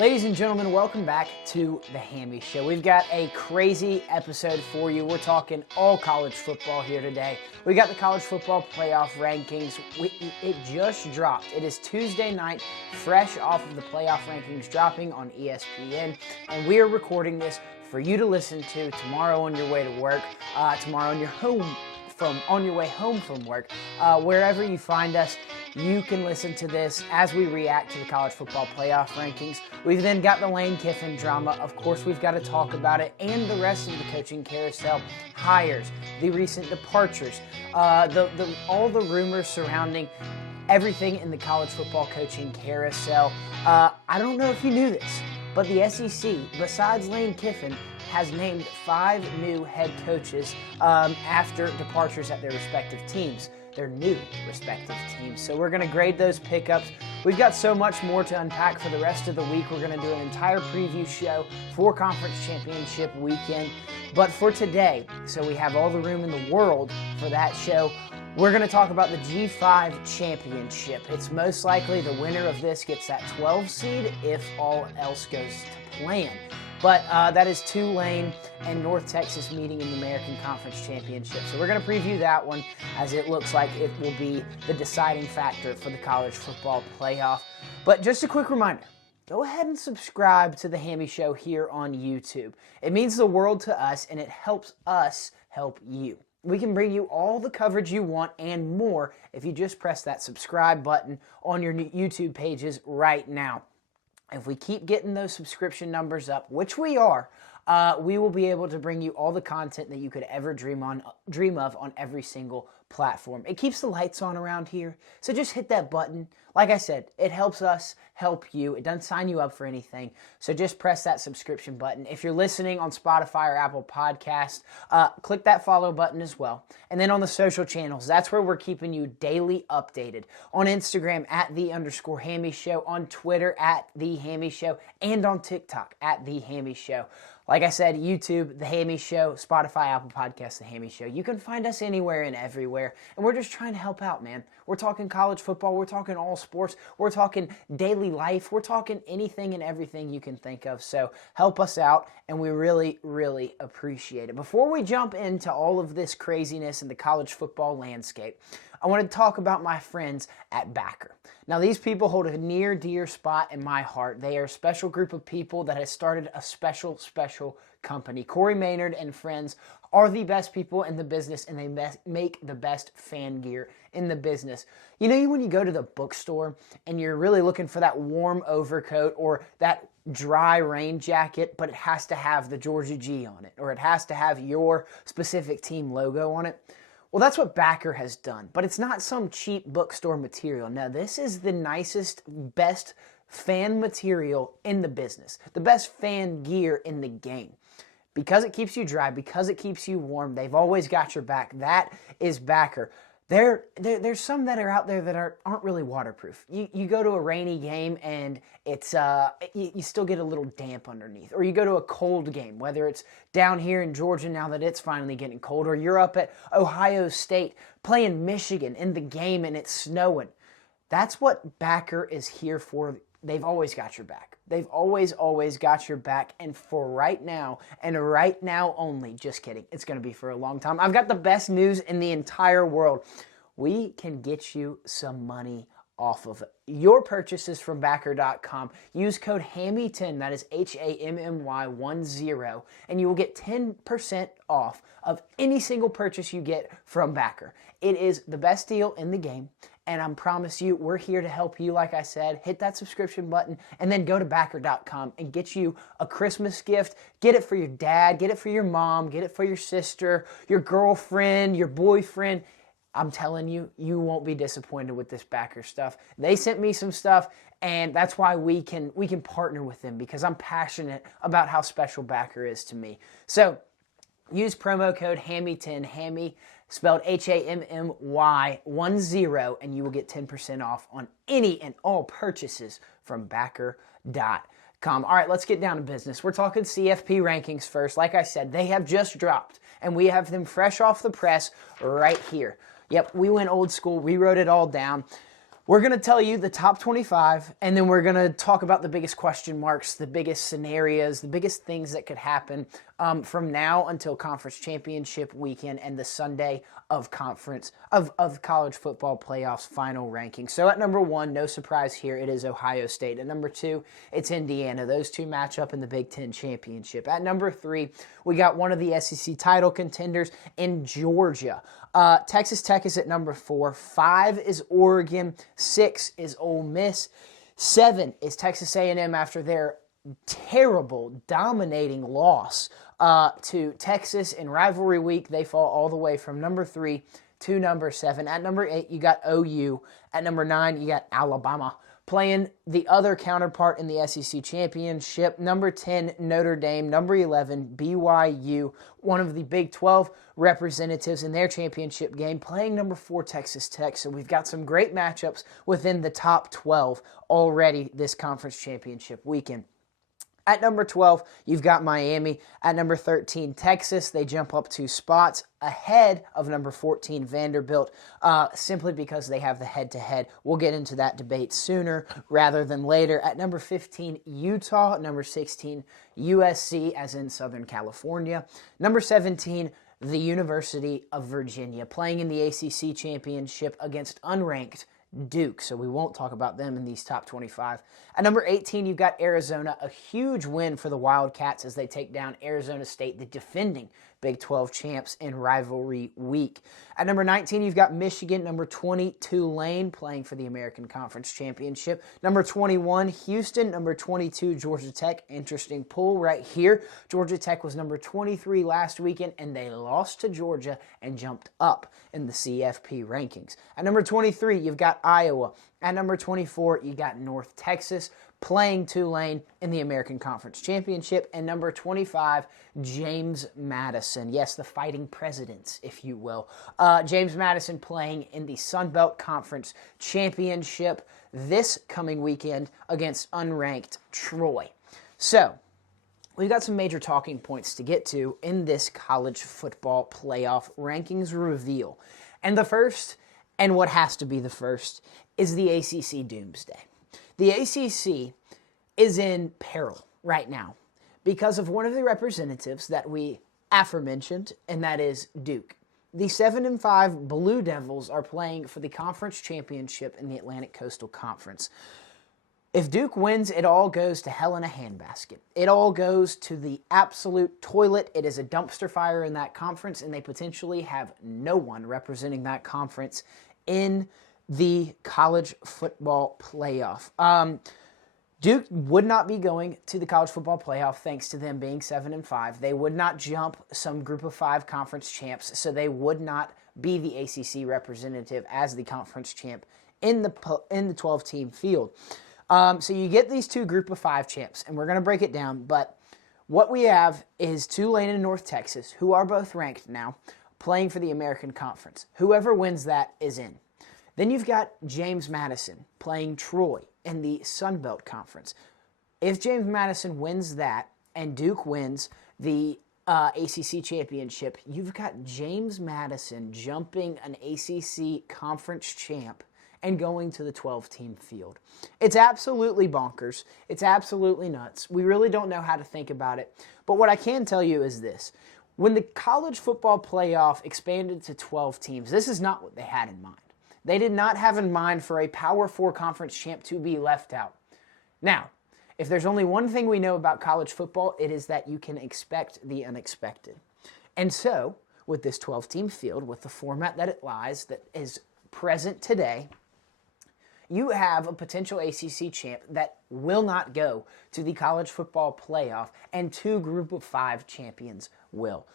Ladies and gentlemen, welcome back to the Hammy Show. We've got a crazy episode for you. We're talking all college football here today. We got the college football playoff rankings. It just dropped. It is Tuesday night, fresh off of the playoff rankings dropping on ESPN, and we are recording this for you to listen to tomorrow on your way to work, tomorrow on your way home from work, wherever you find us. You can listen to this as we react to the college football playoff rankings. We've then got the Lane Kiffin drama. Of course, we've got to talk about it and the rest of the coaching carousel, hires, the recent departures, all the rumors surrounding everything in the college football coaching carousel. I don't know if you knew this, but the SEC, besides Lane Kiffin, has named 5 new head coaches after departures at their respective teams. Their new respective teams. So we're going to grade those pickups. We've got so much more to unpack for the rest of the week. We're going to do an entire preview show for Conference Championship weekend. But for today, so we have all the room in the world for that show, we're going to talk about the G5 Championship. It's most likely the winner of this gets that 12 seed if all else goes to plan. But that is Tulane and North Texas meeting in the American Conference Championship. So we're going to preview that one as it looks like it will be the deciding factor for the college football playoff. But just a quick reminder, go ahead and subscribe to the Hammy Show here on YouTube. It means the world to us, and it helps us help you. We can bring you all the coverage you want and more if you just press that subscribe button on your YouTube pages right now. If we keep getting those subscription numbers up, which we are, we will be able to bring you all the content that you could ever dream of on every single platform. It keeps the lights on around here, so just hit that button. Like I said, it helps us help you. It doesn't sign you up for anything, so just press that subscription button. If you're listening on Spotify or Apple Podcasts, click that follow button as well. And then on the social channels, that's where we're keeping you daily updated. On Instagram, @the_Hammy Show, on Twitter, @the Hammy Show, and on TikTok, @the Hammy Show. Like I said, YouTube, The Hammy Show, Spotify, Apple Podcasts, The Hammy Show. You can find us anywhere and everywhere, and we're just trying to help out, man. We're talking college football, we're talking all sports, we're talking daily life, we're talking anything and everything you can think of. So help us out, and we really, really appreciate it. Before we jump into all of this craziness in the college football landscape, I want to talk about my friends at Backer. Now, these people hold a near dear spot in my heart. They are a special group of people that has started a special company. Corey Maynard and friends are the best people in the business, and they make the best fan gear in the business. You know, when you go to the bookstore and you're really looking for that warm overcoat or that dry rain jacket, but it has to have the Georgia G on it, or it has to have your specific team logo on it. Well, that's what Backer has done, but it's not some cheap bookstore material. Now, this is the nicest, best fan material in the business, the best fan gear in the game. Because it keeps you dry, because it keeps you warm, they've always got your back. That is Backer. There's some that are out there that aren't really waterproof. You go to a rainy game and it's you still get a little damp underneath. Or you go to a cold game, whether it's down here in Georgia now that it's finally getting cold, or you're up at Ohio State playing Michigan in the game and it's snowing. That's what Backer is here for. They've always got your back. They've always got your back. And for right now, and right now only, just kidding, it's going to be for a long time. I've got the best news in the entire world. We can get you some money off of your purchases from Backer.com. Use code HAMMY10, that is HAMMY10, and you will get 10% off of any single purchase you get from Backer. It is the best deal in the game. And I promise you, we're here to help you. Like I said, hit that subscription button and then go to Backer.com and get you a Christmas gift. Get it for your dad, get it for your mom, get it for your sister, your girlfriend, your boyfriend. I'm telling you, you won't be disappointed with this Backer stuff. They sent me some stuff, and that's why we can partner with them, because I'm passionate about how special Backer is to me. So use promo code HAMMY10, Hammy, spelled HAMMY10, and you will get 10% off on any and all purchases from Backer.com. All right, let's get down to business. We're talking CFP rankings first. Like I said, they have just dropped, and we have them fresh off the press right here. Yep, we went old school. We wrote it all down. We're going to tell you the top 25, and then we're going to talk about the biggest question marks, the biggest scenarios, the biggest things that could happen from now until conference championship weekend and the Sunday of college football playoffs final ranking. So at number 1, no surprise here, it is Ohio State. At number 2, it's Indiana. Those two match up in the Big Ten championship. At number 3, we got one of the SEC title contenders in Georgia. Texas Tech is at number 4. 5 is Oregon. 6 is Ole Miss. 7 is Texas A&M after their terrible, dominating loss to Texas in rivalry week. They fall all the way from number 3 to number 7. At number 8, you got OU. At number 9, you got Alabama playing the other counterpart in the SEC championship. Number 10, Notre Dame. Number 11, BYU, one of the Big 12 representatives in their championship game, playing number 4, Texas Tech. So we've got some great matchups within the top 12 already this conference championship weekend. At number 12, you've got Miami. At number 13, Texas. They jump up 2 spots ahead of number 14, Vanderbilt, simply because they have the head-to-head. We'll get into that debate sooner rather than later. At number 15, Utah. At number 16, USC, as in Southern California. Number 17, the University of Virginia, playing in the ACC championship against unranked Duke, so we won't talk about them in these top 25. At number 18, you've got Arizona, a huge win for the Wildcats as they take down Arizona State, the defending Big 12 champs in rivalry week. At number 19, you've got Michigan. Number 20, Tulane, playing for the American Conference Championship. Number 21, Houston. Number 22, Georgia Tech. Interesting poll right here. Georgia Tech was number 23 last weekend, and they lost to Georgia and jumped up in the CFP rankings. At number 23, you've got Iowa. At number 24, you got North Texas playing Tulane in the American Conference Championship. And number 25, James Madison. Yes, the fighting presidents, if you will. James Madison playing in the Sun Belt Conference Championship this coming weekend against unranked Troy. So, we've got some major talking points to get to in this college football playoff rankings reveal. And the first, and what has to be the first, is the ACC Doomsday. The ACC is in peril right now because of one of the representatives that we aforementioned, and that is Duke. The 7-5 Blue Devils are playing for the conference championship in the Atlantic Coastal Conference. If Duke wins, it all goes to hell in a handbasket. It all goes to the absolute toilet. It is a dumpster fire in that conference, and they potentially have no one representing that conference in the college football playoff. Duke would not be going to the college football playoff thanks to them being 7-5. They would not jump some group of 5 conference champs, so they would not be the ACC representative as the conference champ in the 12-team field. So you get these 2 group of 5 champs, and we're going to break it down, but what we have is Tulane and North Texas, who are both ranked now, playing for the American Conference. Whoever wins that is in. Then you've got James Madison playing Troy in the Sun Belt Conference. If James Madison wins that and Duke wins the ACC championship, you've got James Madison jumping an ACC conference champ and going to the 12-team field. It's absolutely bonkers. It's absolutely nuts. We really don't know how to think about it. But what I can tell you is this. When the college football playoff expanded to 12 teams, this is not what they had in mind. They did not have in mind for a Power 4 conference champ to be left out. Now, if there's only one thing we know about college football, it is that you can expect the unexpected. And so, with this 12-team field, with the format that it lies, that is present today, you have a potential ACC champ that will not go to the college football playoff, and 2 group of 5 champions will.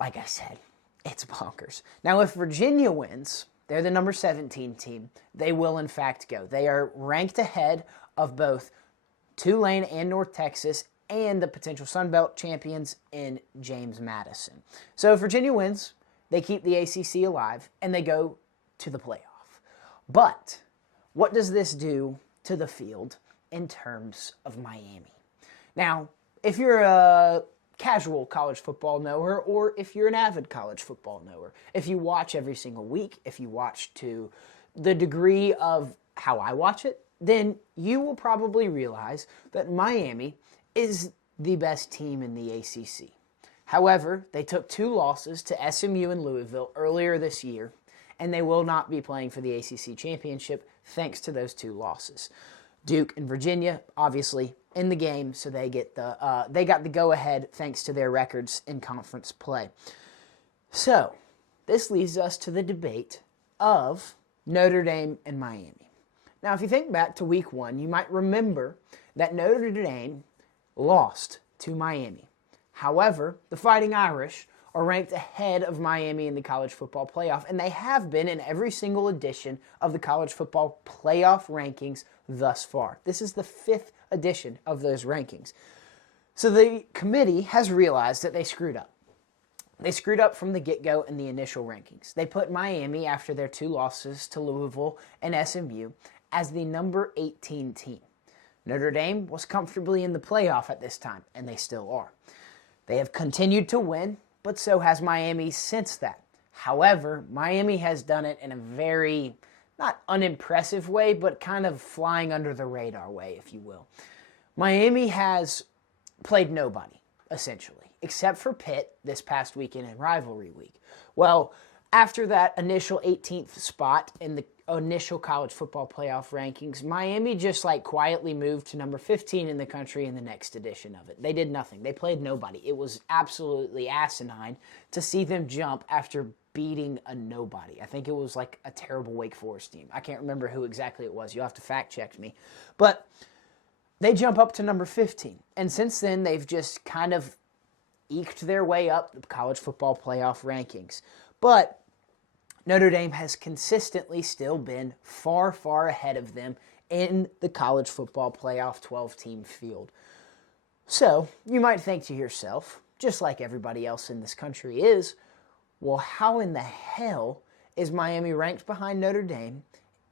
Like I said, it's bonkers. Now, if Virginia wins, they're the number 17 team. They will, in fact, go. They are ranked ahead of both Tulane and North Texas and the potential Sun Belt champions in James Madison. So if Virginia wins, they keep the ACC alive, and they go to the playoff. But what does this do to the field in terms of Miami? Now, if you're a casual college football knower, or if you're an avid college football knower, if you watch every single week, if you watch to the degree of how I watch it, then you will probably realize that Miami is the best team in the ACC. However, they took 2 losses to SMU and Louisville earlier this year, and they will not be playing for the ACC championship thanks to those 2 losses. Duke and Virginia, obviously, in the game, so they got the go-ahead thanks to their records in conference play. So, this leads us to the debate of Notre Dame and Miami. Now, if you think back to week 1, you might remember that Notre Dame lost to Miami. However, the Fighting Irish are ranked ahead of Miami in the college football playoff, and they have been in every single edition of the college football playoff rankings thus far. This is the 5th edition of those rankings. So the committee has realized that they screwed up. They screwed up from the get-go in the initial rankings. They put Miami, after their 2 losses to Louisville and SMU, as the number 18 team. Notre Dame was comfortably in the playoff at this time, and they still are. They have continued to win, but so has Miami since that. However, Miami has done it in a very, not unimpressive way, but kind of flying under the radar way, if you will. Miami has played nobody, essentially, except for Pitt this past weekend in rivalry week. Well, after that initial 18th spot in the initial college football playoff rankings, Miami just quietly moved to number 15 in the country in the next edition of it. They did nothing. They played nobody. It was absolutely asinine to see them jump after beating a nobody. I think it was a terrible Wake Forest team. I can't remember who exactly it was. You'll have to fact check me. But they jump up to number 15. And since then, they've just kind of eked their way up the college football playoff rankings. But Notre Dame has consistently still been far, far ahead of them in the college football playoff 12-team field. So, you might think to yourself, just like everybody else in this country is, well, how in the hell is Miami ranked behind Notre Dame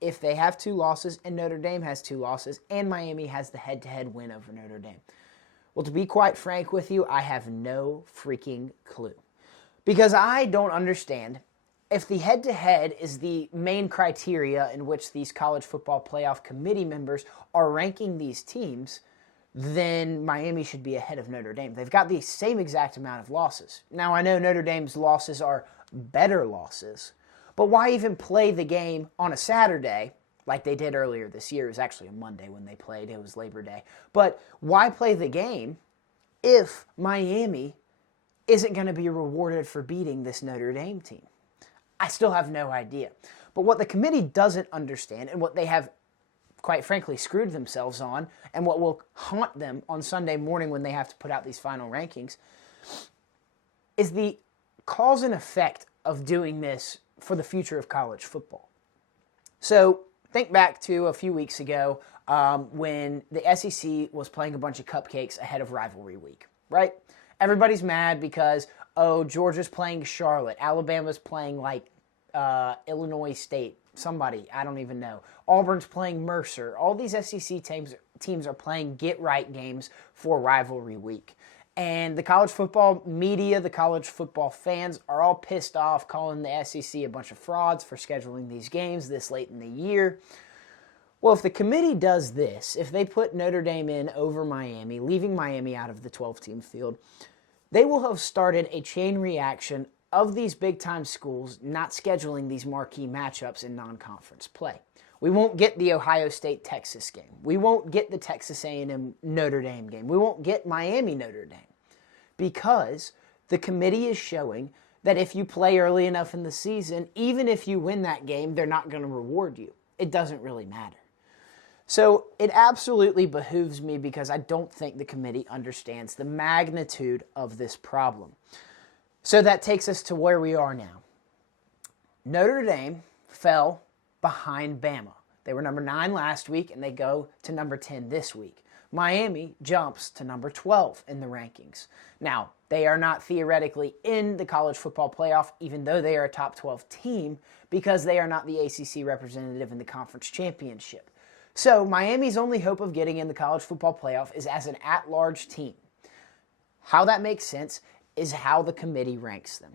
if they have 2 losses and Notre Dame has 2 losses and Miami has the head-to-head win over Notre Dame? Well, to be quite frank with you, I have no freaking clue. Because I don't understand. If the head-to-head is the main criteria in which these college football playoff committee members are ranking these teams, then Miami should be ahead of Notre Dame. They've got the same exact amount of losses. Now, I know Notre Dame's losses are better losses, but why even play the game on a Saturday like they did earlier this year? It was actually a Monday when they played. It was Labor Day. But why play the game if Miami isn't going to be rewarded for beating this Notre Dame team? I still have no idea. But what the committee doesn't understand, and what they have, quite frankly, screwed themselves on, and what will haunt them on Sunday morning when they have to put out these final rankings, is the cause and effect of doing this for the future of college football. So think back to a few weeks ago when the SEC was playing a bunch of cupcakes ahead of rivalry week, right? Everybody's mad because, Georgia's playing Charlotte. Alabama's playing Illinois State. Somebody, I don't even know. Auburn's playing Mercer. All these SEC teams are playing get-right games for rivalry week. And the college football media, the college football fans are all pissed off, calling the SEC a bunch of frauds for scheduling these games this late in the year. Well, if the committee does this, if they put Notre Dame in over Miami, leaving Miami out of the 12-team field, they will have started a chain reaction of these big-time schools not scheduling these marquee matchups in non-conference play. We won't get the Ohio State-Texas game. We won't get the Texas A&M Notre Dame game. We won't get Miami-Notre Dame because the committee is showing that if you play early enough in the season, even if you win that game, they're not going to reward you. It doesn't really matter. So it absolutely behooves me because I don't think the committee understands the magnitude of this problem. So that takes us to where we are now. Notre Dame fell behind Bama. They were number 9 last week, and they go to number 10 this week. Miami jumps to number 12 in the rankings. Now, they are not theoretically in the college football playoff, even though they are a top 12 team, because they are not the ACC representative in the conference championship. So Miami's only hope of getting in the college football playoff is as an at-large team. How that makes sense is how the committee ranks them.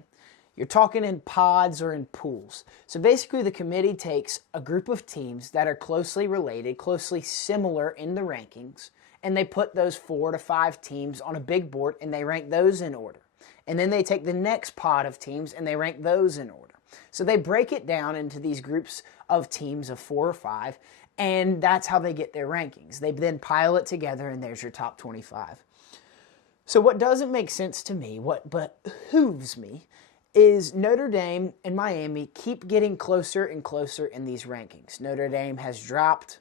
You're talking in pods or in pools. So basically the committee takes a group of teams that are closely related, closely similar in the rankings, and they put those 4 to 5 teams on a big board and they rank those in order. And then they take the next pod of teams and they rank those in order. So they break it down into these groups of teams of 4 or 5, and that's how they get their rankings. They then pile it together and there's your top 25. So what doesn't make sense to me, but behooves me, is Notre Dame and Miami keep getting closer and closer in these rankings. Notre Dame has dropped,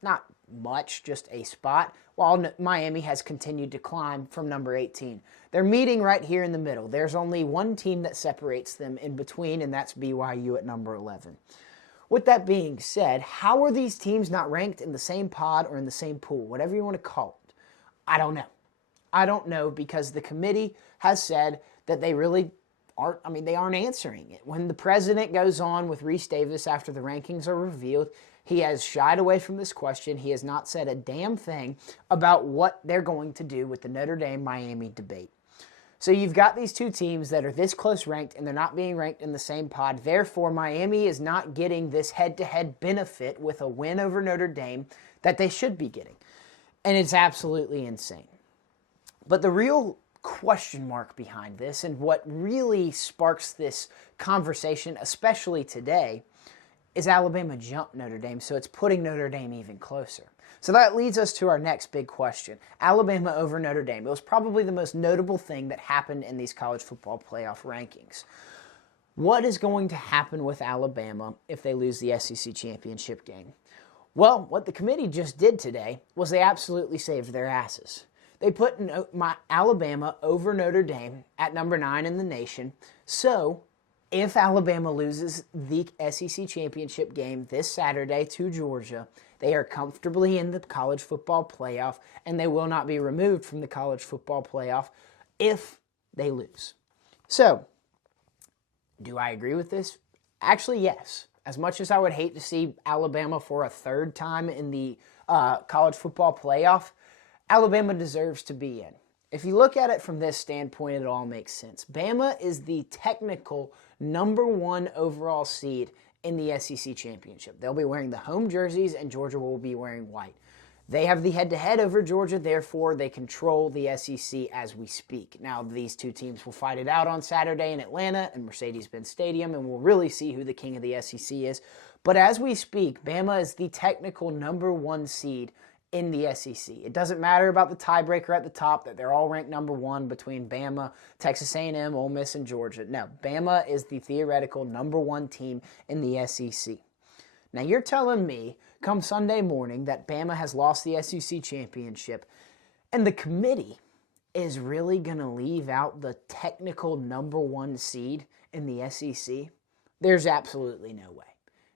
not much, just a spot, while Miami has continued to climb from number 18. They're meeting right here in the middle. There's only one team that separates them in between, and that's BYU at number 11. With that being said, how are these teams not ranked in the same pod or in the same pool, whatever you want to call it? I don't know. I don't know, because the committee has said that they really they aren't answering it. When the president goes on with Reese Davis after the rankings are revealed, he has shied away from this question. He has not said a damn thing about what they're going to do with the Notre Dame-Miami debate. So you've got these two teams that are this close ranked, and they're not being ranked in the same pod. Therefore, Miami is not getting this head-to-head benefit with a win over Notre Dame that they should be getting. And it's absolutely insane. But the real question mark behind this, and what really sparks this conversation, especially today, is Alabama jumped Notre Dame, so it's putting Notre Dame even closer. So that leads us to our next big question. Alabama over Notre Dame. It was probably the most notable thing that happened in these college football playoff rankings. What is going to happen with Alabama if they lose the SEC championship game? Well, what the committee just did today was they absolutely saved their asses. They put Alabama over Notre Dame at number 9 in the nation. So if Alabama loses the SEC championship game this Saturday to Georgia, they are comfortably in the college football playoff, and they will not be removed from the college football playoff if they lose. So, do I agree with this? Actually, yes. As much as I would hate to see Alabama for a third time in the college football playoff, Alabama deserves to be in. If you look at it from this standpoint, it all makes sense. Bama is the technical number 1 overall seed in the SEC championship. They'll be wearing the home jerseys, and Georgia will be wearing white. They have the head-to-head over Georgia, therefore they control the SEC as we speak. Now, these two teams will fight it out on Saturday in Atlanta and Mercedes-Benz Stadium, and we'll really see who the king of the SEC is. But as we speak, Bama is the technical number 1 seed in the SEC. It doesn't matter about the tiebreaker at the top, that they're all ranked number 1 between Bama, Texas A&M, Ole Miss, and Georgia. No, Bama is the theoretical number 1 team in the SEC. Now, you're telling me come Sunday morning that Bama has lost the SEC championship, and the committee is really going to leave out the technical number 1 seed in the SEC? There's absolutely no way.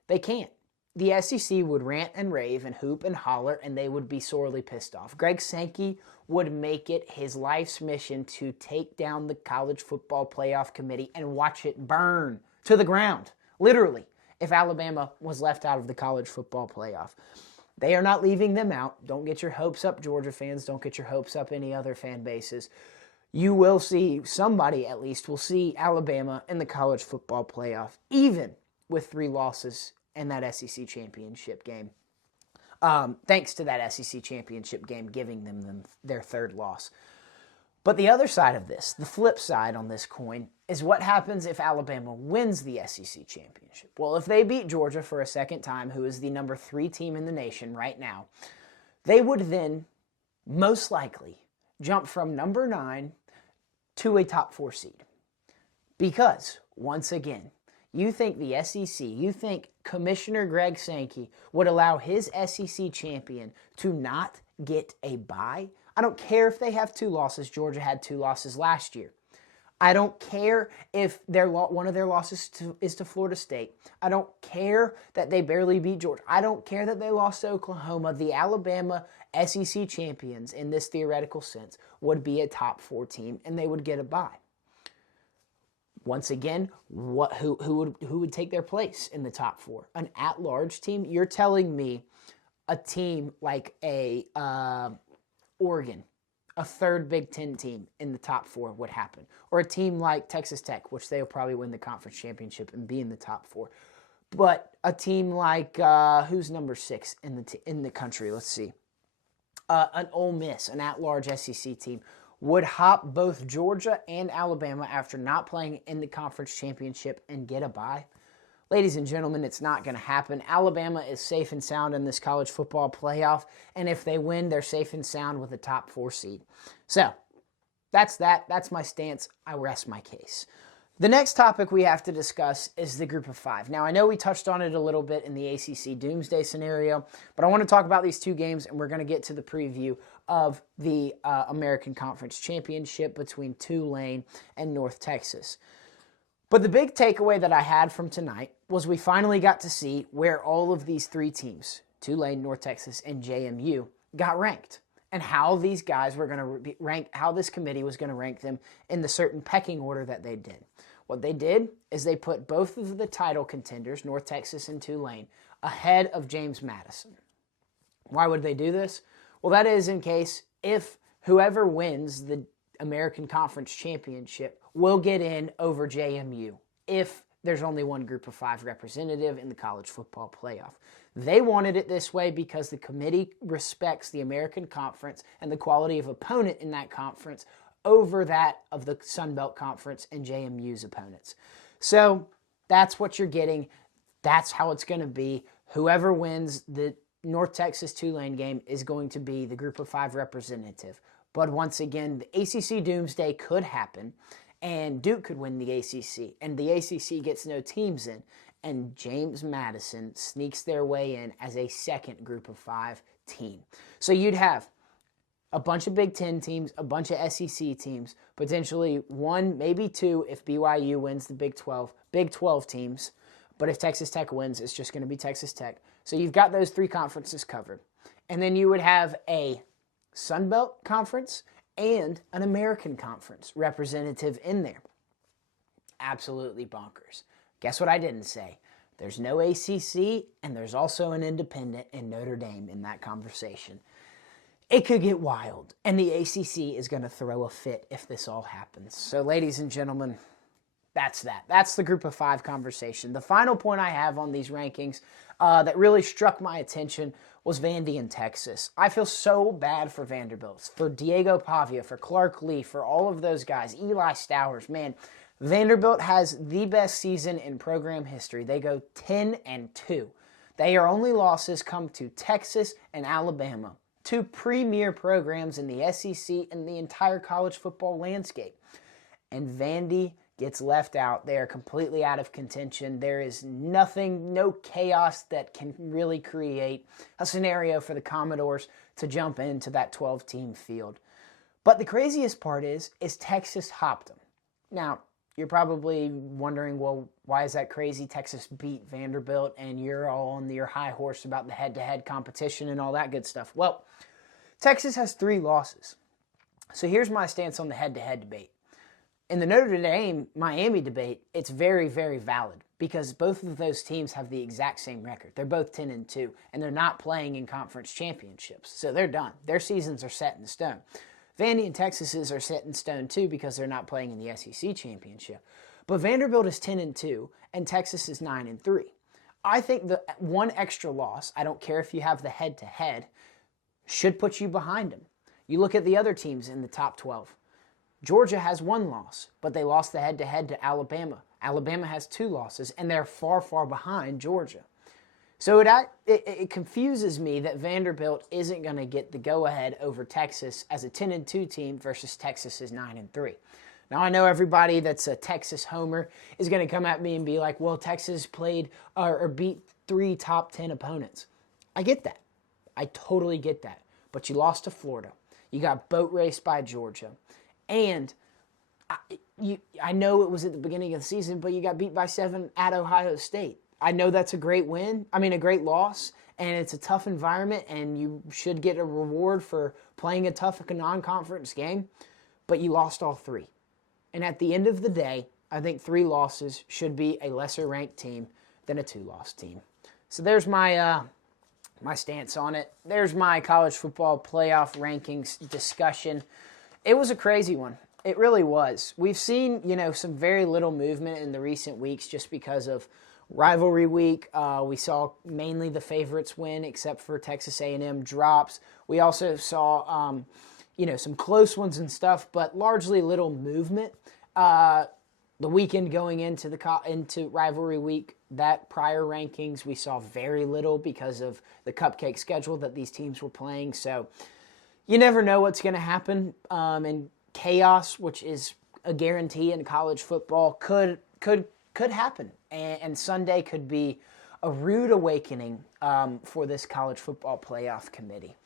They can't. The SEC would rant and rave and hoop and holler, and they would be sorely pissed off. Greg Sankey would make it his life's mission to take down the college football playoff committee and watch it burn to the ground, literally, if Alabama was left out of the college football playoff. They are not leaving them out. Don't get your hopes up, Georgia fans. Don't get your hopes up, any other fan bases. You will see, somebody at least will see Alabama in the college football playoff, even with 3 losses in that SEC championship game. Thanks to that SEC championship game giving them their 3rd loss. But the other side of this, the flip side on this coin, is what happens if Alabama wins the SEC championship. Well, if they beat Georgia for a second time, who is the number 3 team in the nation right now, they would then most likely jump from number 9 to a top 4 seed. Because, once again, you think the SEC, you think Commissioner Greg Sankey would allow his SEC champion to not get a bye? I don't care if they have 2 losses. Georgia had 2 losses last year. I don't care if one of their losses is to Florida State. I don't care that they barely beat Georgia. I don't care that they lost to Oklahoma. The Alabama SEC champions, in this theoretical sense, would be a top 4 team, and they would get a bye. Once again, who would take their place in the top 4? An at-large team? You're telling me a team like a Oregon a third Big Ten team in the top 4 would happen. Or a team like Texas Tech, which they'll probably win the conference championship and be in the top 4. But a team like, who's number 6 in the country? Let's see. An Ole Miss, an at-large SEC team, would hop both Georgia and Alabama after not playing in the conference championship and get a bye. Ladies and gentlemen, it's not going to happen. Alabama is safe and sound in this college football playoff, and if they win, they're safe and sound with a top 4 seed. So, that's that. That's my stance. I rest my case. The next topic we have to discuss is the group of 5. Now, I know we touched on it a little bit in the ACC Doomsday scenario, but I want to talk about these 2 games, and we're going to get to the preview of the American Conference Championship between Tulane and North Texas. But the big takeaway that I had from tonight was we finally got to see where all of these 3 teams, Tulane, North Texas, and JMU, got ranked, and how these guys were going to rank, how this committee was going to rank them in the certain pecking order that they did. What they did is they put both of the title contenders, North Texas and Tulane, ahead of James Madison. Why would they do this? Well, that is in case if whoever wins the American Conference Championship will get in over JMU if there's only one group of 5 representative in the college football playoff. They wanted it this way because the committee respects the American Conference and the quality of opponent in that conference over that of the Sun Belt Conference and JMU's opponents. So that's what you're getting. That's how it's going to be. Whoever wins the North Texas Tulane game is going to be the group of 5 representative. But once again, the ACC Doomsday could happen, and Duke could win the ACC, and the ACC gets no teams in, and James Madison sneaks their way in as a second group of 5 team. So you'd have a bunch of Big Ten teams, a bunch of SEC teams, potentially 1, maybe 2 if BYU wins the Big 12 teams. But if Texas Tech wins, it's just going to be Texas Tech. So you've got those 3 conferences covered. And then you would have a Sun Belt Conference and an American Conference representative in there. Absolutely bonkers. Guess what I didn't say? There's no ACC, and there's also an independent in Notre Dame in that conversation. It could get wild, and the ACC is going to throw a fit if this all happens. So, ladies and gentlemen, that's that. That's the group of 5 conversation. The final point I have on these rankings that really struck my attention was Vandy in Texas. I feel so bad for Vanderbilt, for Diego Pavia, for Clark Lee, for all of those guys, Eli Stowers. Man, Vanderbilt has the best season in program history. They go 10-2. Their only losses come to Texas and Alabama, 2 premier programs in the SEC and the entire college football landscape. And Vandy gets left out. They are completely out of contention. There is nothing, no chaos that can really create a scenario for the Commodores to jump into that 12-team field. But the craziest part is Texas hopped them. Now, you're probably wondering, well, why is that crazy? Texas beat Vanderbilt, and you're all on your high horse about the head-to-head competition and all that good stuff. Well, Texas has 3 losses. So here's my stance on the head-to-head debate. In the Notre Dame-Miami debate, it's very, very valid because both of those teams have the exact same record. They're both 10-2, and they're not playing in conference championships. So they're done. Their seasons are set in stone. Vandy and Texas's are set in stone too because they're not playing in the SEC championship. But Vanderbilt is 10-2, and Texas is 9-3. I think the one extra loss, I don't care if you have the head-to-head, should put you behind them. You look at the other teams in the top 12. Georgia has 1 loss, but they lost the head-to-head to Alabama. Alabama has 2 losses, and they're far, far behind Georgia. So it confuses me that Vanderbilt isn't going to get the go-ahead over Texas as a 10-2 team versus Texas's 9-3. Now, I know everybody that's a Texas homer is going to come at me and be like, well, Texas played or beat 3 top 10 opponents. I get that. I totally get that. But you lost to Florida. You got boat raced by Georgia. And I know it was at the beginning of the season, but you got beat by 7 at Ohio State. I know that's a great a great loss, and it's a tough environment, and you should get a reward for playing a tough non-conference game, but you lost all 3. And at the end of the day, I think 3 losses should be a lesser-ranked team than a 2-loss team. So there's my my stance on it. There's my college football playoff rankings discussion. It was a crazy one. It really was. We've seen, some very little movement in the recent weeks just because of rivalry week. We saw mainly the favorites win, except for Texas A&M drops. We also saw, some close ones and stuff, but largely little movement. The weekend going into rivalry week, that prior rankings, we saw very little because of the cupcake schedule that these teams were playing. So you never know what's going to happen. And chaos, which is a guarantee in college football, could happen. And Sunday could be a rude awakening for this college football playoff committee.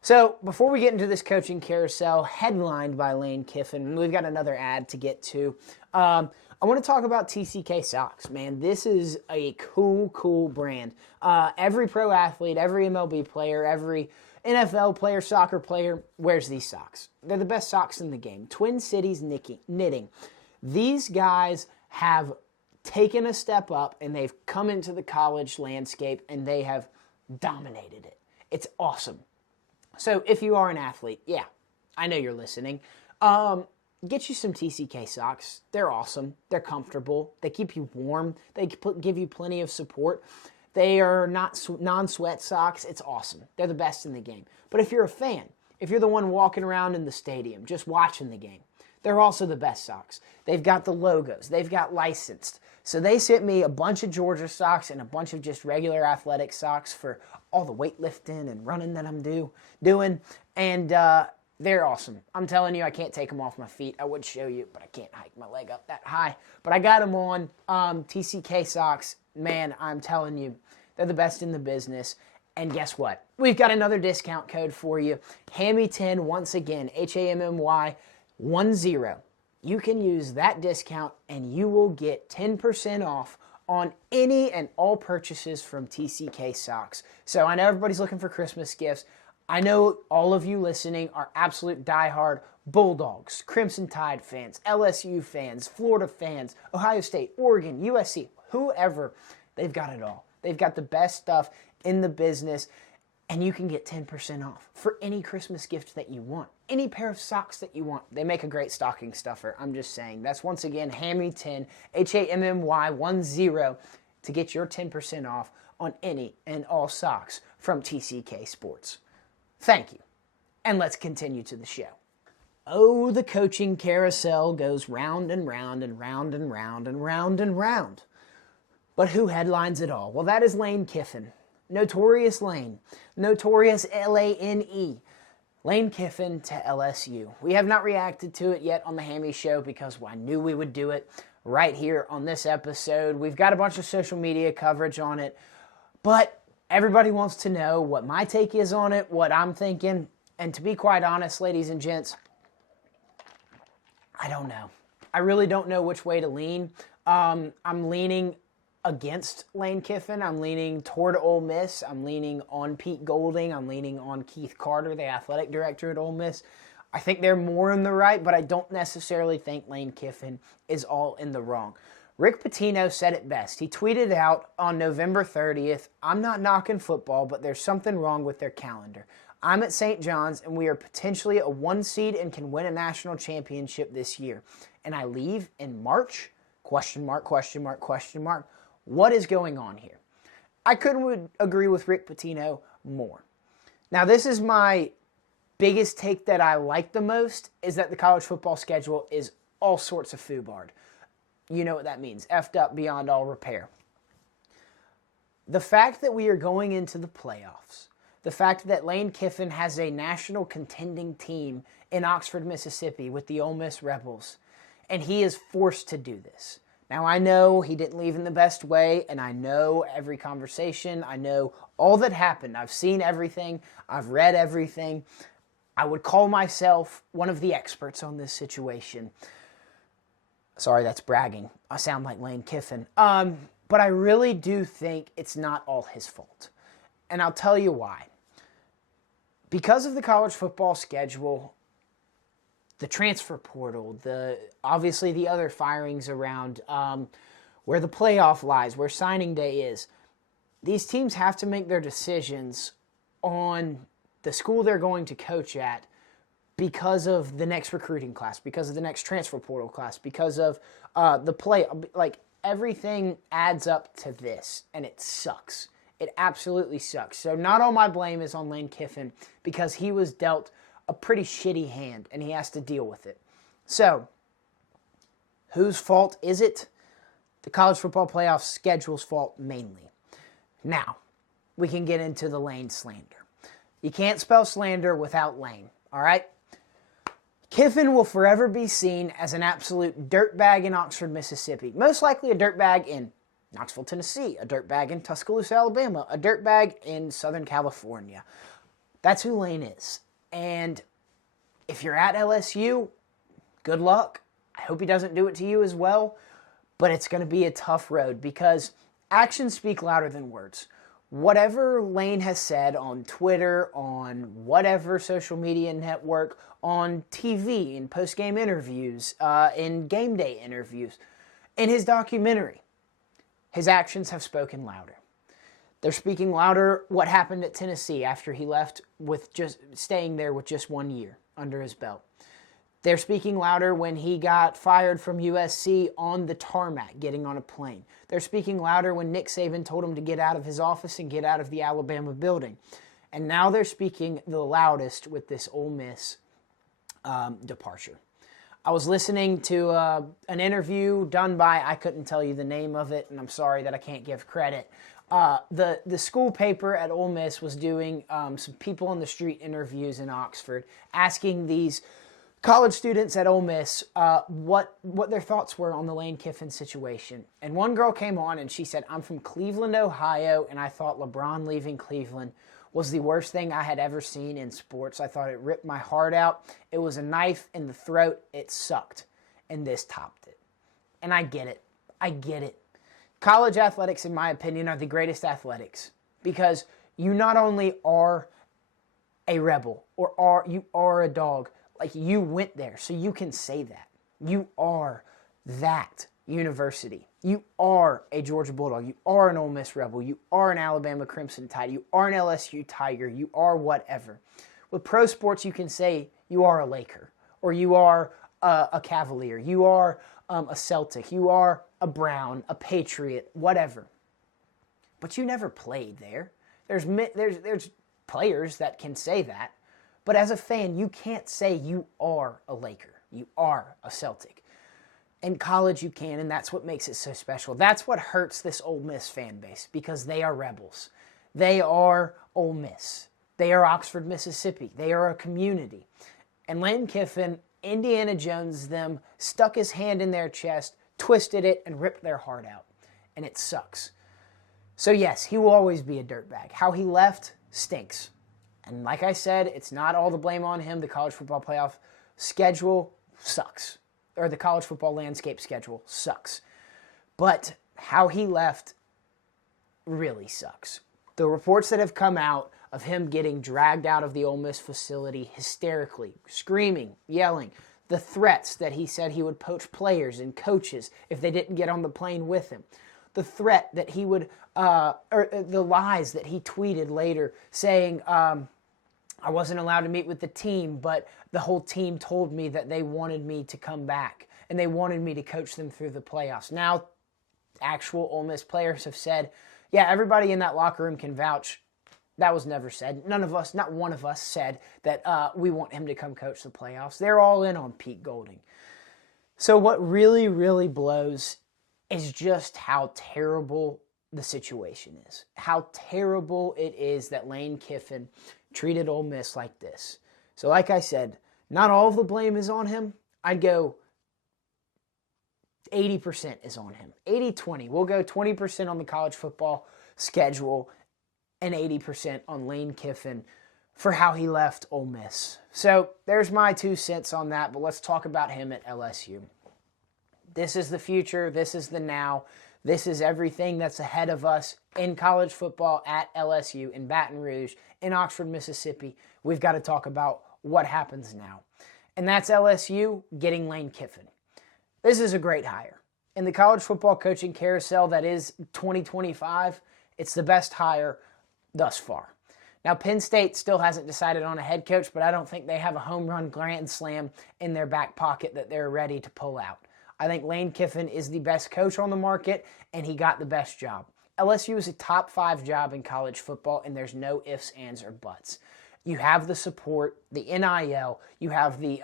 So before we get into this coaching carousel headlined by Lane Kiffin, we've got another ad to get to. I want to talk about TCK socks, man. This is a cool brand. Every pro athlete, every MLB player, every NFL player, soccer player wears these socks. They're the best socks in the game. Twin Cities Knitting. These guys have taken a step up, and they've come into the college landscape, and they have dominated it. It's awesome. So if you are an athlete, yeah, I know you're listening, get you some TCK socks. They're awesome. They're comfortable. They keep you warm. They give you plenty of support. They are not non-sweat socks. It's awesome. They're the best in the game. But if you're a fan, if you're the one walking around in the stadium just watching the game, they're also the best socks. They've got the logos. They've got licensed. So they sent me a bunch of Georgia socks and a bunch of just regular athletic socks for all the weightlifting and running that I'm doing. And they're awesome. I'm telling you, I can't take them off my feet. I would show you, but I can't hike my leg up that high. But I got them on. TCK socks, man, I'm telling you, they're the best in the business. And guess what? We've got another discount code for you. Hammy10, once again, Hammy10. You can use that discount and you will get 10% off on any and all purchases from TCK socks. So I know everybody's looking for Christmas gifts. I know all of you listening are absolute diehard Bulldogs, Crimson Tide fans, LSU fans, Florida fans, Ohio State, Oregon, USC, whoever. They've got it all. They've got the best stuff in the business, and you can get 10% off for any Christmas gift that you want. Any pair of socks that you want. They make a great stocking stuffer. I'm just saying. That's once again Hammy10, Hammy10, to get your 10% off on any and all socks from TCK Sports. Thank you. And let's continue to the show. Oh, the coaching carousel goes round and round and round and round and round and round. But who headlines it all? Well, that is Lane Kiffin. Notorious Lane. Notorious Lane. Lane Kiffin to LSU. We have not reacted to it yet on the Hammy Show because I knew we would do it right here on this episode. We've got a bunch of social media coverage on it, but everybody wants to know what my take is on it, what I'm thinking, and to be quite honest, ladies and gents, I don't know. I really don't know which way to lean. I'm leaning against Lane Kiffin. I'm leaning toward Ole Miss. I'm leaning on Pete Golding. I'm leaning on Keith Carter, the athletic director at Ole Miss. I think they're more in the right, but I don't necessarily think Lane Kiffin is all in the wrong. Rick Pitino said it best. He tweeted out on November 30th, "I'm not knocking football, but there's something wrong with their calendar. I'm at St. John's, and we are potentially a 1 seed and can win a national championship this year. And I leave in March? ? What is going on here?" I couldn't agree with Rick Pitino more. Now, this is my biggest take that I like the most, is that the college football schedule is all sorts of foobarred. You know what that means. Effed up beyond all repair. The fact that we are going into the playoffs, the fact that Lane Kiffin has a national contending team in Oxford, Mississippi with the Ole Miss Rebels, and he is forced to do this. Now, I know he didn't leave in the best way, and I know every conversation. I know all that happened. I've seen everything. I've read everything. I would call myself one of the experts on this situation. Sorry, that's bragging. I sound like Lane Kiffin. But I really do think it's not all his fault. And I'll tell you why. Because of the college football schedule, the transfer portal, obviously the other firings around where the playoff lies, where signing day is, these teams have to make their decisions on the school they're going to coach at because of the next recruiting class, because of the next transfer portal class, because of the play. Like, everything adds up to this, and it sucks. It absolutely sucks. So not all my blame is on Lane Kiffin because he was dealt a pretty shitty hand, and he has to deal with it. So, whose fault is it? The college football playoff schedule's fault mainly. Now, we can get into the Lane slander. You can't spell slander without Lane, all right? Kiffin will forever be seen as an absolute dirtbag in Oxford, Mississippi. Most likely a dirtbag in Knoxville, Tennessee, a dirtbag in Tuscaloosa, Alabama, a dirtbag in Southern California. That's who Lane is. And if you're at LSU, good luck. I hope he doesn't do it to you as well. But it's going to be a tough road because actions speak louder than words. Whatever Lane has said on Twitter, on whatever social media network, on TV, in post-game interviews, in game day interviews, in his documentary, his actions have spoken louder. They're speaking louder what happened at Tennessee after he left with just staying there with just 1 year under his belt. They're speaking louder when he got fired from USC on the tarmac, getting on a plane. They're speaking louder when Nick Saban told him to get out of his office and get out of the Alabama building. And now they're speaking the loudest with this Ole Miss departure. I was listening to an interview done by, I couldn't tell you the name of it, and I'm sorry that I can't give credit. The school paper at Ole Miss was doing some people on the street interviews in Oxford, asking these college students at Ole Miss what their thoughts were on the Lane Kiffin situation. And one girl came on and she said, "I'm from Cleveland, Ohio, and I thought LeBron leaving Cleveland was the worst thing I had ever seen in sports. I thought it ripped my heart out. It was a knife in the throat. It sucked." And this topped it. And I get it. I get it. College athletics, in my opinion, are the greatest athletics because you not only are a rebel or you are a dog, like you went there, so you can say that. You are that university. You are a Georgia Bulldog. You are an Ole Miss Rebel. You are an Alabama Crimson Tide. You are an LSU Tiger. You are whatever. With pro sports, you can say you are a Laker or you are a Cavalier. You are a Celtic. You are a Brown, a Patriot, whatever. But you never played there. There's players that can say that. But as a fan, you can't say you are a Laker. You are a Celtic. In college, you can, and that's what makes it so special. That's what hurts this Ole Miss fan base, because they are rebels. They are Ole Miss. They are Oxford, Mississippi. They are a community. And Lane Kiffin, Indiana Jones them, stuck his hand in their chest, twisted it, and ripped their heart out. And it sucks. So yes, he will always be a dirtbag. How he left stinks. And like I said, it's not all the blame on him. The college football playoff schedule sucks. Or the college football landscape schedule sucks. But how he left really sucks. The reports that have come out of him getting dragged out of the Ole Miss facility hysterically, screaming, yelling, the threats that he said he would poach players and coaches if they didn't get on the plane with him, the threat that he would, or the lies that he tweeted later saying, I wasn't allowed to meet with the team, but the whole team told me that they wanted me to come back and they wanted me to coach them through the playoffs. Now, actual Ole Miss players have said, yeah, everybody in that locker room can vouch. That was never said. None of us, not one of us said that we want him to come coach the playoffs. They're all in on Pete Golding. So what really, really blows is just how terrible the situation is. How terrible it is that Lane Kiffin treated Ole Miss like this. So like I said, not all of the blame is on him. I'd go 80% is on him. 80-20. We'll go 20% on the college football schedule and 80% on Lane Kiffin for how he left Ole Miss. So there's my 2 cents on that, but let's talk about him at LSU. This is the future. This is the now. This is everything that's ahead of us in college football at LSU, in Baton Rouge, in Oxford, Mississippi. We've got to talk about what happens now. And that's LSU getting Lane Kiffin. This is a great hire. In the college football coaching carousel that is 2025, It's the best hire thus far. Now, Penn State still hasn't decided on a head coach, but I don't think they have a home run grand slam in their back pocket that they're ready to pull out. I think Lane Kiffin is the best coach on the market, and he got the best job. LSU is a top 5 job in college football, and there's no ifs, ands, or buts. You have the support, the NIL, you have the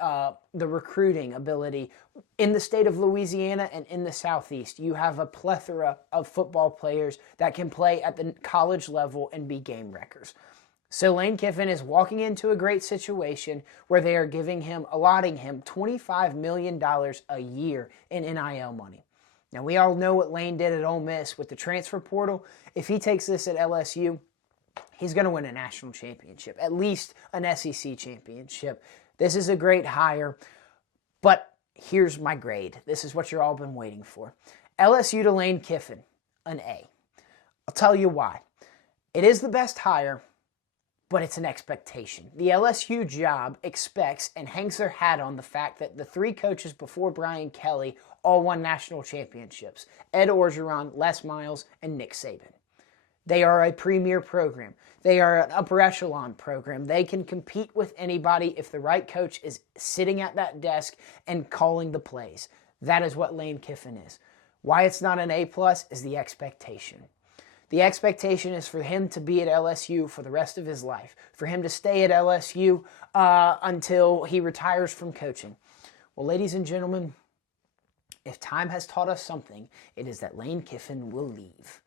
recruiting ability. In the state of Louisiana and in the Southeast, you have a plethora of football players that can play at the college level and be game wreckers. So Lane Kiffin is walking into a great situation where they are allotting him $25 million a year in NIL money. Now, we all know what Lane did at Ole Miss with the transfer portal. If he takes this at LSU, he's going to win a national championship, at least an SEC championship. This is a great hire, but here's my grade. This is what you've all been waiting for. LSU to Lane Kiffin, an A. I'll tell you why. It is the best hire, but it's an expectation. The LSU job expects and hangs their hat on the fact that the 3 coaches before Brian Kelly all won national championships: Ed Orgeron, Les Miles, and Nick Saban. They are a premier program. They are an upper echelon program. They can compete with anybody if the right coach is sitting at that desk and calling the plays. That is what Lane Kiffin is. Why it's not an A+ is the expectation. The expectation is for him to be at LSU for the rest of his life, for him to stay at LSU until he retires from coaching. Well, ladies and gentlemen, if time has taught us something, it is that Lane Kiffin will leave.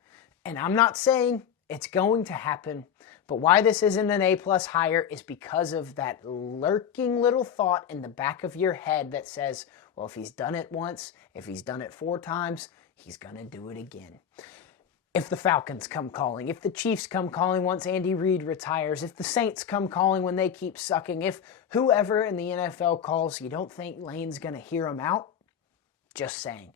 And I'm not saying it's going to happen, but why this isn't an A+ hire is because of that lurking little thought in the back of your head that says, well, if he's done it once, if he's done it 4 times, he's going to do it again. If the Falcons come calling, if the Chiefs come calling once Andy Reid retires, if the Saints come calling when they keep sucking, if whoever in the NFL calls, you don't think Lane's going to hear them out? Just saying.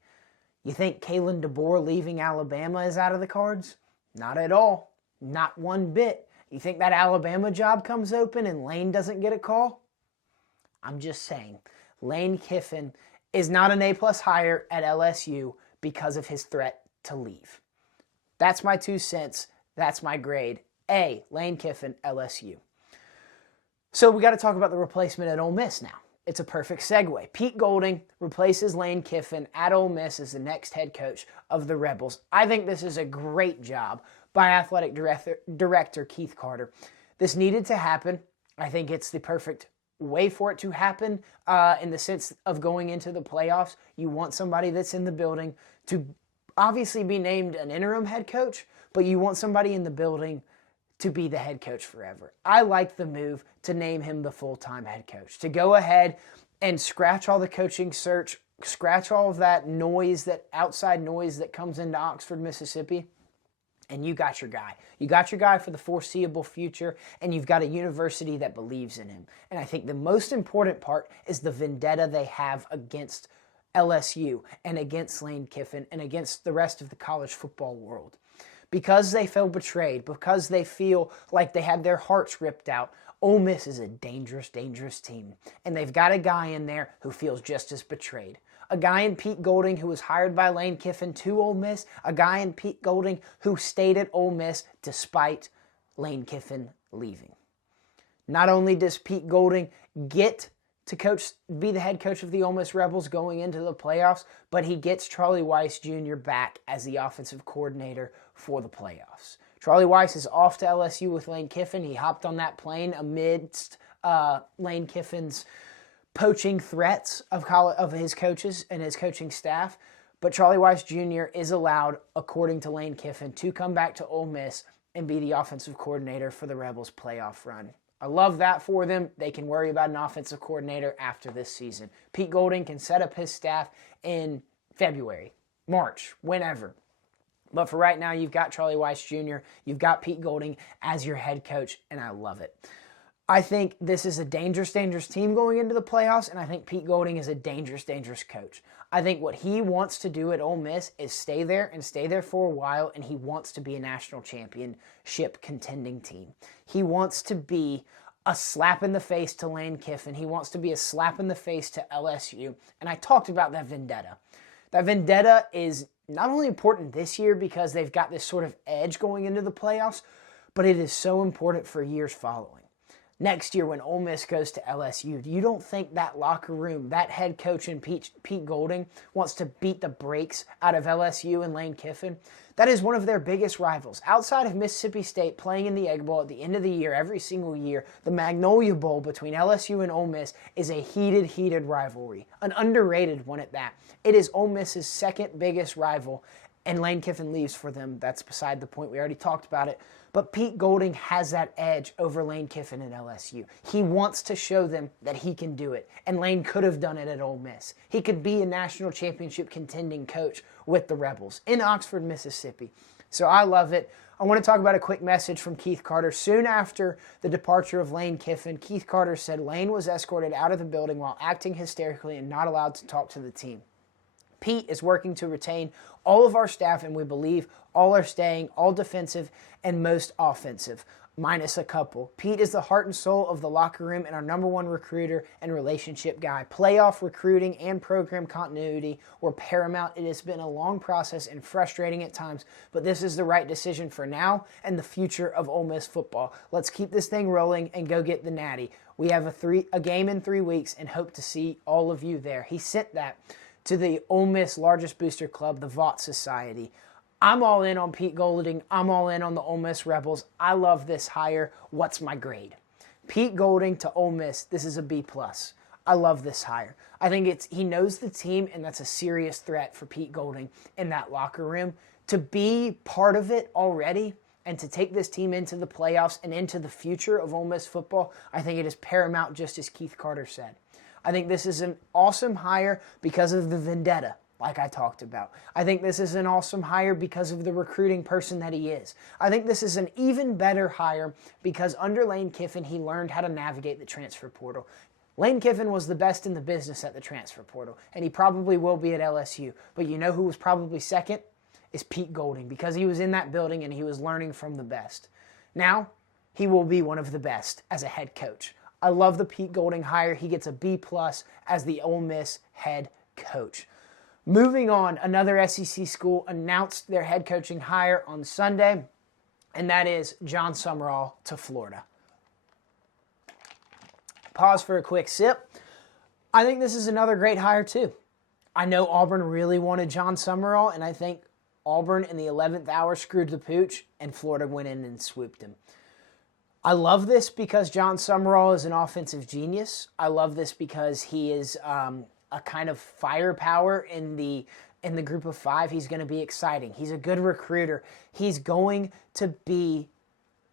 You think Kalen DeBoer leaving Alabama is out of the cards? Not at all. Not one bit. You think that Alabama job comes open and Lane doesn't get a call? I'm just saying. Lane Kiffin is not an A+ hire at LSU because of his threat to leave. That's my 2 cents. That's my grade. A, Lane Kiffin, LSU. So we got to talk about the replacement at Ole Miss now. It's a perfect segue. Pete Golding replaces Lane Kiffin at Ole Miss as the next head coach of the Rebels. I think this is a great job by athletic director Keith Carter. This needed to happen. I think it's the perfect way for it to happen in the sense of going into the playoffs. You want somebody that's in the building to obviously be named an interim head coach, but you want somebody in the building to be the head coach forever. I like the move to name him the full-time head coach, to go ahead and scratch all the coaching search, scratch all of that noise, that outside noise that comes into Oxford, Mississippi, and you got your guy. You got your guy for the foreseeable future, and you've got a university that believes in him. And I think the most important part is the vendetta they have against LSU and against Lane Kiffin and against the rest of the college football world. Because they felt betrayed, because they feel like they had their hearts ripped out, Ole Miss is a dangerous, dangerous team. And they've got a guy in there who feels just as betrayed. A guy in Pete Golding who was hired by Lane Kiffin to Ole Miss. A guy in Pete Golding who stayed at Ole Miss despite Lane Kiffin leaving. Not only does Pete Golding get to be the head coach of the Ole Miss Rebels going into the playoffs, but he gets Charlie Weis Jr. back as the offensive coordinator for the playoffs. Charlie Weis is off to LSU with Lane Kiffin. He hopped on that plane amidst Lane Kiffin's poaching threats of his coaches and his coaching staff. But Charlie Weis Jr. is allowed, according to Lane Kiffin, to come back to Ole Miss and be the offensive coordinator for the Rebels' playoff run. I love that for them. They can worry about an offensive coordinator after this season. Pete Golding can set up his staff in February, March, whenever. But for right now, you've got Charlie Weis Jr., you've got Pete Golding as your head coach, and I love it. I think this is a dangerous, dangerous team going into the playoffs, and I think Pete Golding is a dangerous, dangerous coach. I think what he wants to do at Ole Miss is stay there and stay there for a while, and he wants to be a national championship contending team. He wants to be a slap in the face to Lane Kiffin. He wants to be a slap in the face to LSU, and I talked about that vendetta. That vendetta is not only important this year because they've got this sort of edge going into the playoffs, but it is so important for years following. Next year when Ole Miss goes to LSU, you don't think that locker room, that head coach and Pete Golding wants to beat the brakes out of LSU and Lane Kiffin? That is one of their biggest rivals. Outside of Mississippi State playing in the Egg Bowl at the end of the year, every single year, the Magnolia Bowl between LSU and Ole Miss is a heated rivalry. An underrated one at that. It is Ole Miss's second biggest rival, and Lane Kiffin leaves for them. That's beside the point. We already talked about it. But Pete Golding has that edge over Lane Kiffin and LSU. He wants to show them that he can do it. And Lane could have done it at Ole Miss. He could be a national championship contending coach with the Rebels in Oxford, Mississippi. So I love it. I want to talk about a quick message from Keith Carter. Soon after the departure of Lane Kiffin, Keith Carter said Lane was escorted out of the building while acting hysterically and not allowed to talk to the team. Pete is working to retain all of our staff, and we believe all are staying, all defensive and most offensive, minus a couple. Pete is the heart and soul of the locker room and our number one recruiter and relationship guy. Playoff recruiting and program continuity were paramount. It has been a long process and frustrating at times, but this is the right decision for now and the future of Ole Miss football. Let's keep this thing rolling and go get the natty. We have a game in 3 weeks and hope to see all of you there. He sent that to the Ole Miss largest booster club, the Vaught Society. I'm all in on Pete Golding. I'm all in on the Ole Miss Rebels. I love this hire. What's my grade? Pete Golding to Ole Miss, this is a B+. I love this hire. I think he knows the team, and that's a serious threat for Pete Golding in that locker room. To be part of it already and to take this team into the playoffs and into the future of Ole Miss football, I think it is paramount, just as Keith Carter said. I think this is an awesome hire because of the vendetta, like I talked about. I think this is an awesome hire because of the recruiting person that he is. I think this is an even better hire because under Lane Kiffin, he learned how to navigate the transfer portal. Lane Kiffin was the best in the business at the transfer portal, and he probably will be at LSU. But you know who was probably second? Is Pete Golding, because he was in that building and he was learning from the best. Now, he will be one of the best as a head coach. I love the Pete Golding hire. He gets a B+ as the Ole Miss head coach. Moving on, another SEC school announced their head coaching hire on Sunday, and that is John Summerall to Florida. Pause for a quick sip. I think this is another great hire too. I know Auburn really wanted John Summerall, and I think Auburn in the 11th hour screwed the pooch, and Florida went in and swooped him. I love this because John Summerall is an offensive genius. I love this because he is a kind of firepower in the group of five. He's going to be exciting. He's a good recruiter. He's going to be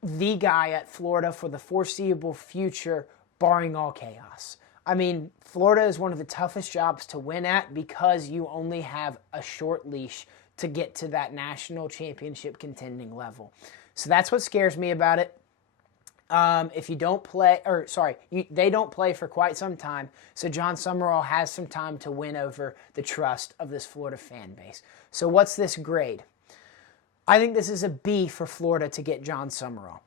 the guy at Florida for the foreseeable future, barring all chaos. I mean, Florida is one of the toughest jobs to win at because you only have a short leash to get to that national championship contending level. So that's what scares me about it. If you don't play, they don't play for quite some time, so John Summerall has some time to win over the trust of this Florida fan base. So what's this grade? I think this is a B for Florida to get John Summerall.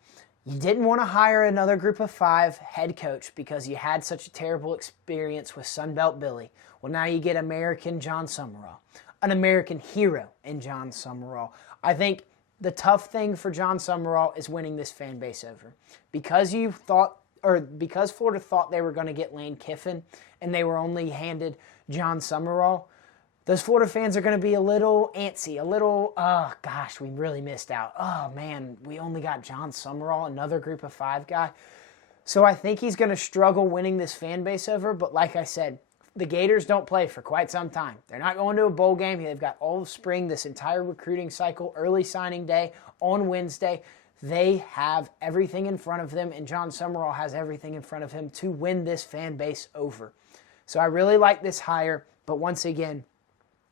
You didn't want to hire another group of five head coach because you had such a terrible experience with Sunbelt Billy. Well, now you get American John Summerall, an American hero in John Summerall. I think the tough thing for John Summerall is winning this fan base over. Because Florida thought they were going to get Lane Kiffin and they were only handed John Summerall, those Florida fans are going to be a little antsy, a little, oh gosh, we really missed out. Oh man, we only got John Summerall, another group of five guy. So I think he's going to struggle winning this fan base over, but like I said, the Gators don't play for quite some time. They're not going to a bowl game. They've got all of spring, this entire recruiting cycle, early signing day on Wednesday. They have everything in front of them, and John Summerall has everything in front of him to win this fan base over. So I really like this hire, but once again,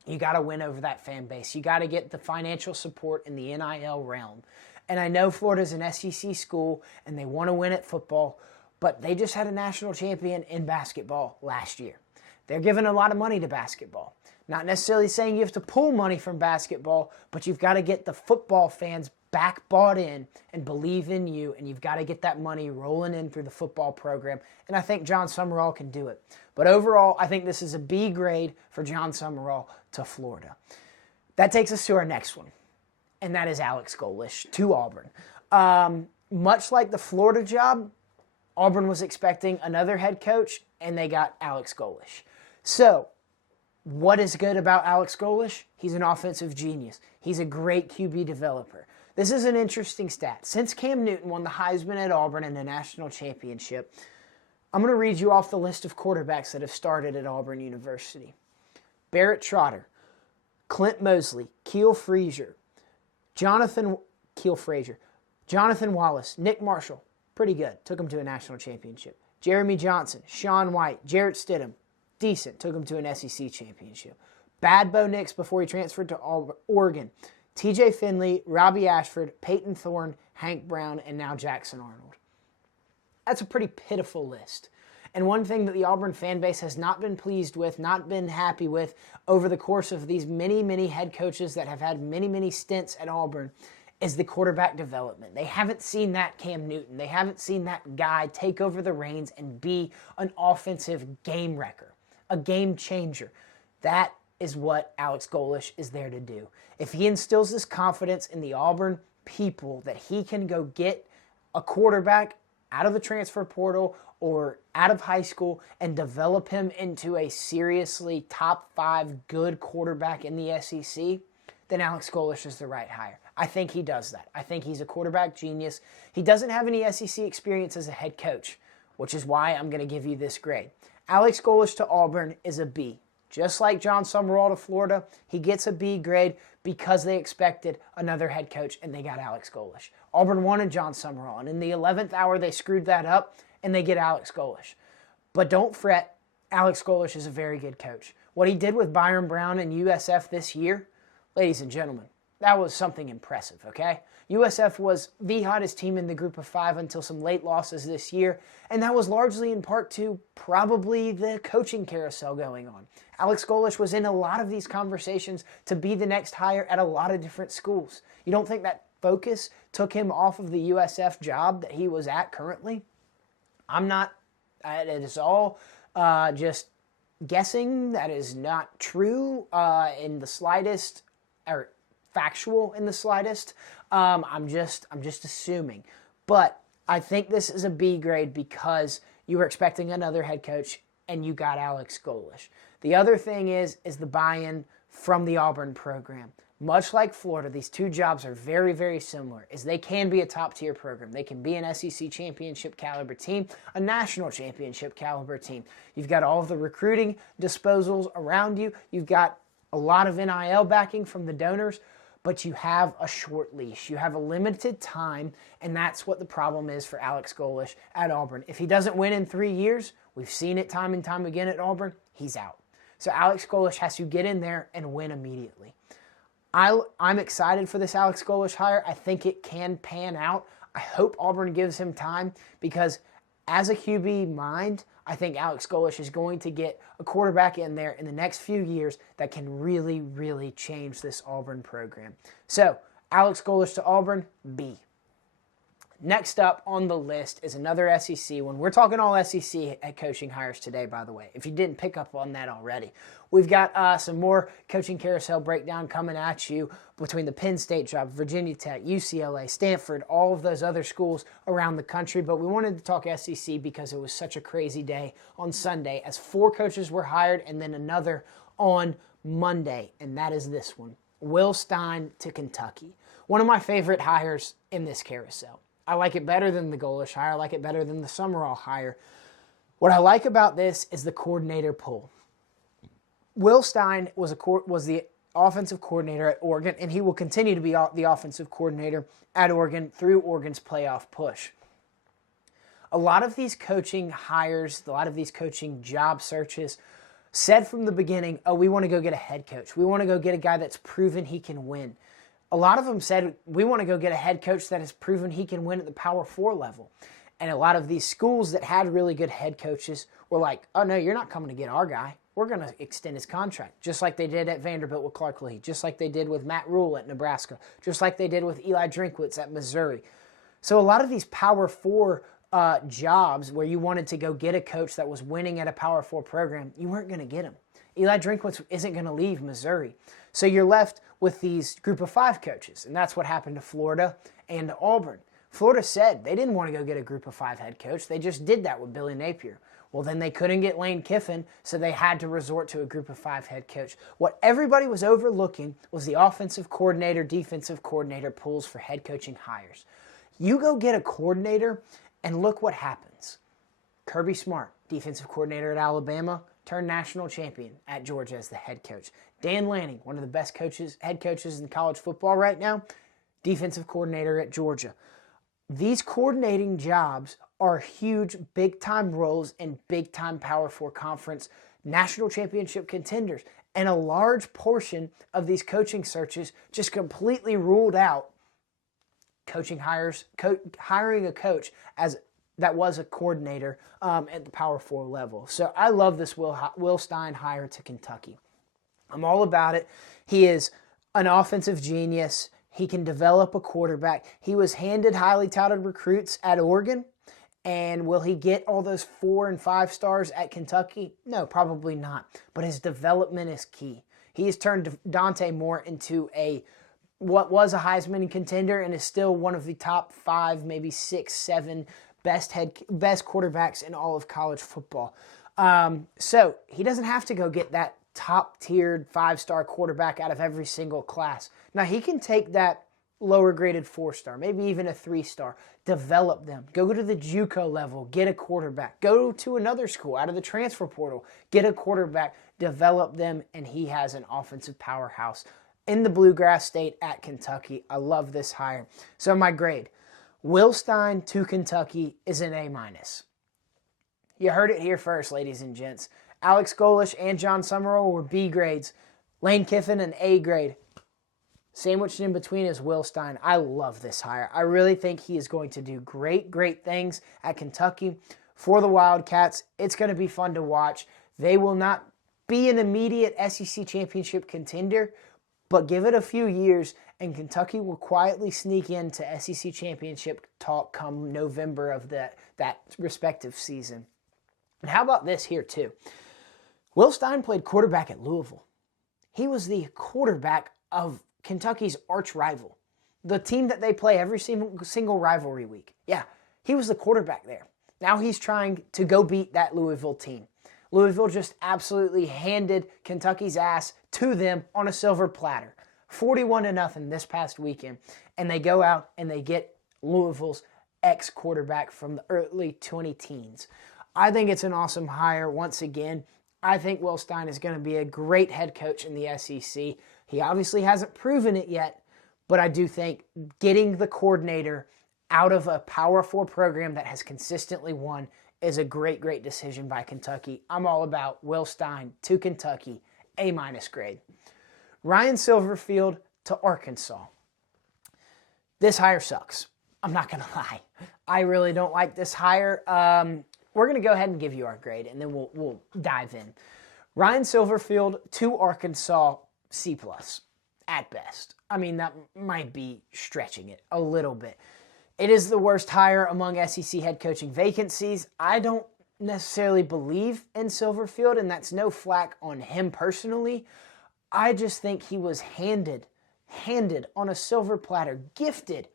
you got to win over that fan base. You got to get the financial support in the NIL realm. And I know Florida's an SEC school, and they want to win at football, but they just had a national champion in basketball last year. They're giving a lot of money to basketball. Not necessarily saying you have to pull money from basketball, but you've got to get the football fans back bought in and believe in you, and you've got to get that money rolling in through the football program, and I think John Summerall can do it. But overall, I think this is a B grade for John Summerall to Florida. That takes us to our next one, and that is Alex Golesh to Auburn. Much like the Florida job, Auburn was expecting another head coach, and they got Alex Golesh. So, what is good about Alex Golesh? He's an offensive genius. He's a great QB developer. This is an interesting stat. Since Cam Newton won the Heisman at Auburn in the national championship, I'm going to read you off the list of quarterbacks that have started at Auburn University. Barrett Trotter, Clint Mosley, Jonathan Wallace, Nick Marshall, pretty good, took him to a national championship. Jeremy Johnson, Sean White, Jarrett Stidham, decent, took him to an SEC championship. Bad Bo Nix before he transferred to Oregon. TJ Finley, Robbie Ashford, Peyton Thorne, Hank Brown, and now Jackson Arnold. That's a pretty pitiful list. And one thing that the Auburn fan base has not been pleased with, not been happy with over the course of these many, many head coaches that have had many, many stints at Auburn is the quarterback development. They haven't seen that Cam Newton. They haven't seen that guy take over the reins and be an offensive game wrecker, a game changer. That is what Alex Golesh is there to do. If he instills this confidence in the Auburn people that he can go get a quarterback out of the transfer portal or out of high school and develop him into a seriously top 5 good quarterback in the SEC, then Alex Golesh is the right hire. I think he does that. I think he's a quarterback genius. He doesn't have any SEC experience as a head coach, which is why I'm going to give you this grade. Alex Golesh to Auburn is a B. Just like John Summerall to Florida, he gets a B grade because they expected another head coach and they got Alex Golesh. Auburn wanted John Summerall, and in the 11th hour they screwed that up and they get Alex Golesh. But don't fret, Alex Golesh is a very good coach. What he did with Byron Brown and USF this year, ladies and gentlemen, that was something impressive, okay? USF was the hottest team in the group of 5 until some late losses this year, and that was largely in part to probably the coaching carousel going on. Alex Golesh was in a lot of these conversations to be the next hire at a lot of different schools. You don't think that focus took him off of the USF job that he was at currently? I'm not. It is all just guessing. That is not true in the slightest, or factual in the slightest. I'm just assuming. But I think this is a B grade because you were expecting another head coach and you got Alex Golesh. The other thing is the buy-in from the Auburn program. Much like Florida, these two jobs are very, very similar, as they can be a top-tier program. They can be an SEC championship caliber team, a national championship caliber team. You've got all of the recruiting disposals around you. You've got a lot of NIL backing from the donors, but you have a short leash. You have a limited time, and that's what the problem is for Alex Golesh at Auburn. If he doesn't win in 3 years, we've seen it time and time again at Auburn, he's out. So Alex Golesh has to get in there and win immediately. I'm excited for this Alex Golesh hire. I think it can pan out. I hope Auburn gives him time because as a QB mind, I think Alex Golesh is going to get a quarterback in there in the next few years that can really, really change this Auburn program. So, Alex Golesh to Auburn, B. Next up on the list is another SEC one. We're talking all SEC head coaching hires today, by the way, if you didn't pick up on that already. We've got some more coaching carousel breakdown coming at you between the Penn State job, Virginia Tech, UCLA, Stanford, all of those other schools around the country. But we wanted to talk SEC because it was such a crazy day on Sunday as 4 coaches were hired and then another on Monday, and that is this one. Will Stein to Kentucky. One of my favorite hires in this carousel. I like it better than the Golesh hire. I like it better than the Summerall hire. What I like about this is the coordinator pull. Will Stein was the offensive coordinator at Oregon, and he will continue to be the offensive coordinator at Oregon through Oregon's playoff push. A lot of these coaching hires, a lot of these coaching job searches said from the beginning, oh, we want to go get a head coach. We want to go get a guy that's proven he can win. A lot of them said, we want to go get a head coach that has proven he can win at the Power 4 level. And a lot of these schools that had really good head coaches were like, oh, no, you're not coming to get our guy. We're going to extend his contract, just like they did at Vanderbilt with Clark Lee, just like they did with Matt Rule at Nebraska, just like they did with Eli Drinkwitz at Missouri. So a lot of these Power 4 jobs where you wanted to go get a coach that was winning at a Power 4 program, you weren't going to get him. Eli Drinkwitz isn't going to leave Missouri. So you're left with these group of 5 coaches, and that's what happened to Florida and to Auburn. Florida said they didn't want to go get a group of 5 head coach. They just did that with Billy Napier. Well, then they couldn't get Lane Kiffin, so they had to resort to a group of 5 head coach. What everybody was overlooking was the offensive coordinator, defensive coordinator pools for head coaching hires. You go get a coordinator, and look what happens. Kirby Smart, defensive coordinator at Alabama, turned national champion at Georgia as the head coach. Dan Lanning, one of the best head coaches in college football right now, defensive coordinator at Georgia. These coordinating jobs are huge, big-time roles in big-time Power 4 conference national championship contenders. And a large portion of these coaching searches just completely ruled out hiring a coach that was a coordinator at the Power 4 level. So I love this Will Stein hire to Kentucky. I'm all about it. He is an offensive genius. He can develop a quarterback. He was handed highly touted recruits at Oregon. And will he get all those 4 and 5 stars at Kentucky? No, probably not. But his development is key. He has turned Dante Moore into what was a Heisman contender and is still one of the top 5, maybe 6, 7 best quarterbacks in all of college football. So he doesn't have to go get that top-tiered 5-star quarterback out of every single class. Now, he can take that lower-graded 4-star, maybe even a 3-star, develop them. Go to the JUCO level, get a quarterback. Go to another school out of the transfer portal, get a quarterback, develop them, and he has an offensive powerhouse in the Bluegrass State at Kentucky. I love this hire. So my grade, Will Stein to Kentucky is an A-. You heard it here first, ladies and gents. Alex Golish and John Summerall were B grades. Lane Kiffin, an A grade. Sandwiched in between is Will Stein. I love this hire. I really think he is going to do great, great things at Kentucky for the Wildcats. It's going to be fun to watch. They will not be an immediate SEC championship contender, but give it a few years, and Kentucky will quietly sneak into SEC championship talk come November of that respective season. And how about this here, too? Will Stein played quarterback at Louisville. He was the quarterback of Kentucky's arch rival, the team that they play every single rivalry week. Yeah, he was the quarterback there. Now he's trying to go beat that Louisville team. Louisville just absolutely handed Kentucky's ass to them on a silver platter. 41-0 this past weekend. And they go out and they get Louisville's ex-quarterback from the early 2010s. I think it's an awesome hire once again. I think Will Stein is going to be a great head coach in the SEC. He obviously hasn't proven it yet, but I do think getting the coordinator out of a Power 4 program that has consistently won is a great, great decision by Kentucky. I'm all about Will Stein to Kentucky, A- grade. Ryan Silverfield to Arkansas. This hire sucks. I'm not going to lie. I really don't like this hire. We're going to go ahead and give you our grade, and then we'll dive in. Ryan Silverfield to Arkansas, C+ at best. I mean, that might be stretching it a little bit. It is the worst hire among SEC head coaching vacancies. I don't necessarily believe in Silverfield, and that's no flack on him personally. I just think he was handed on a silver platter, gifted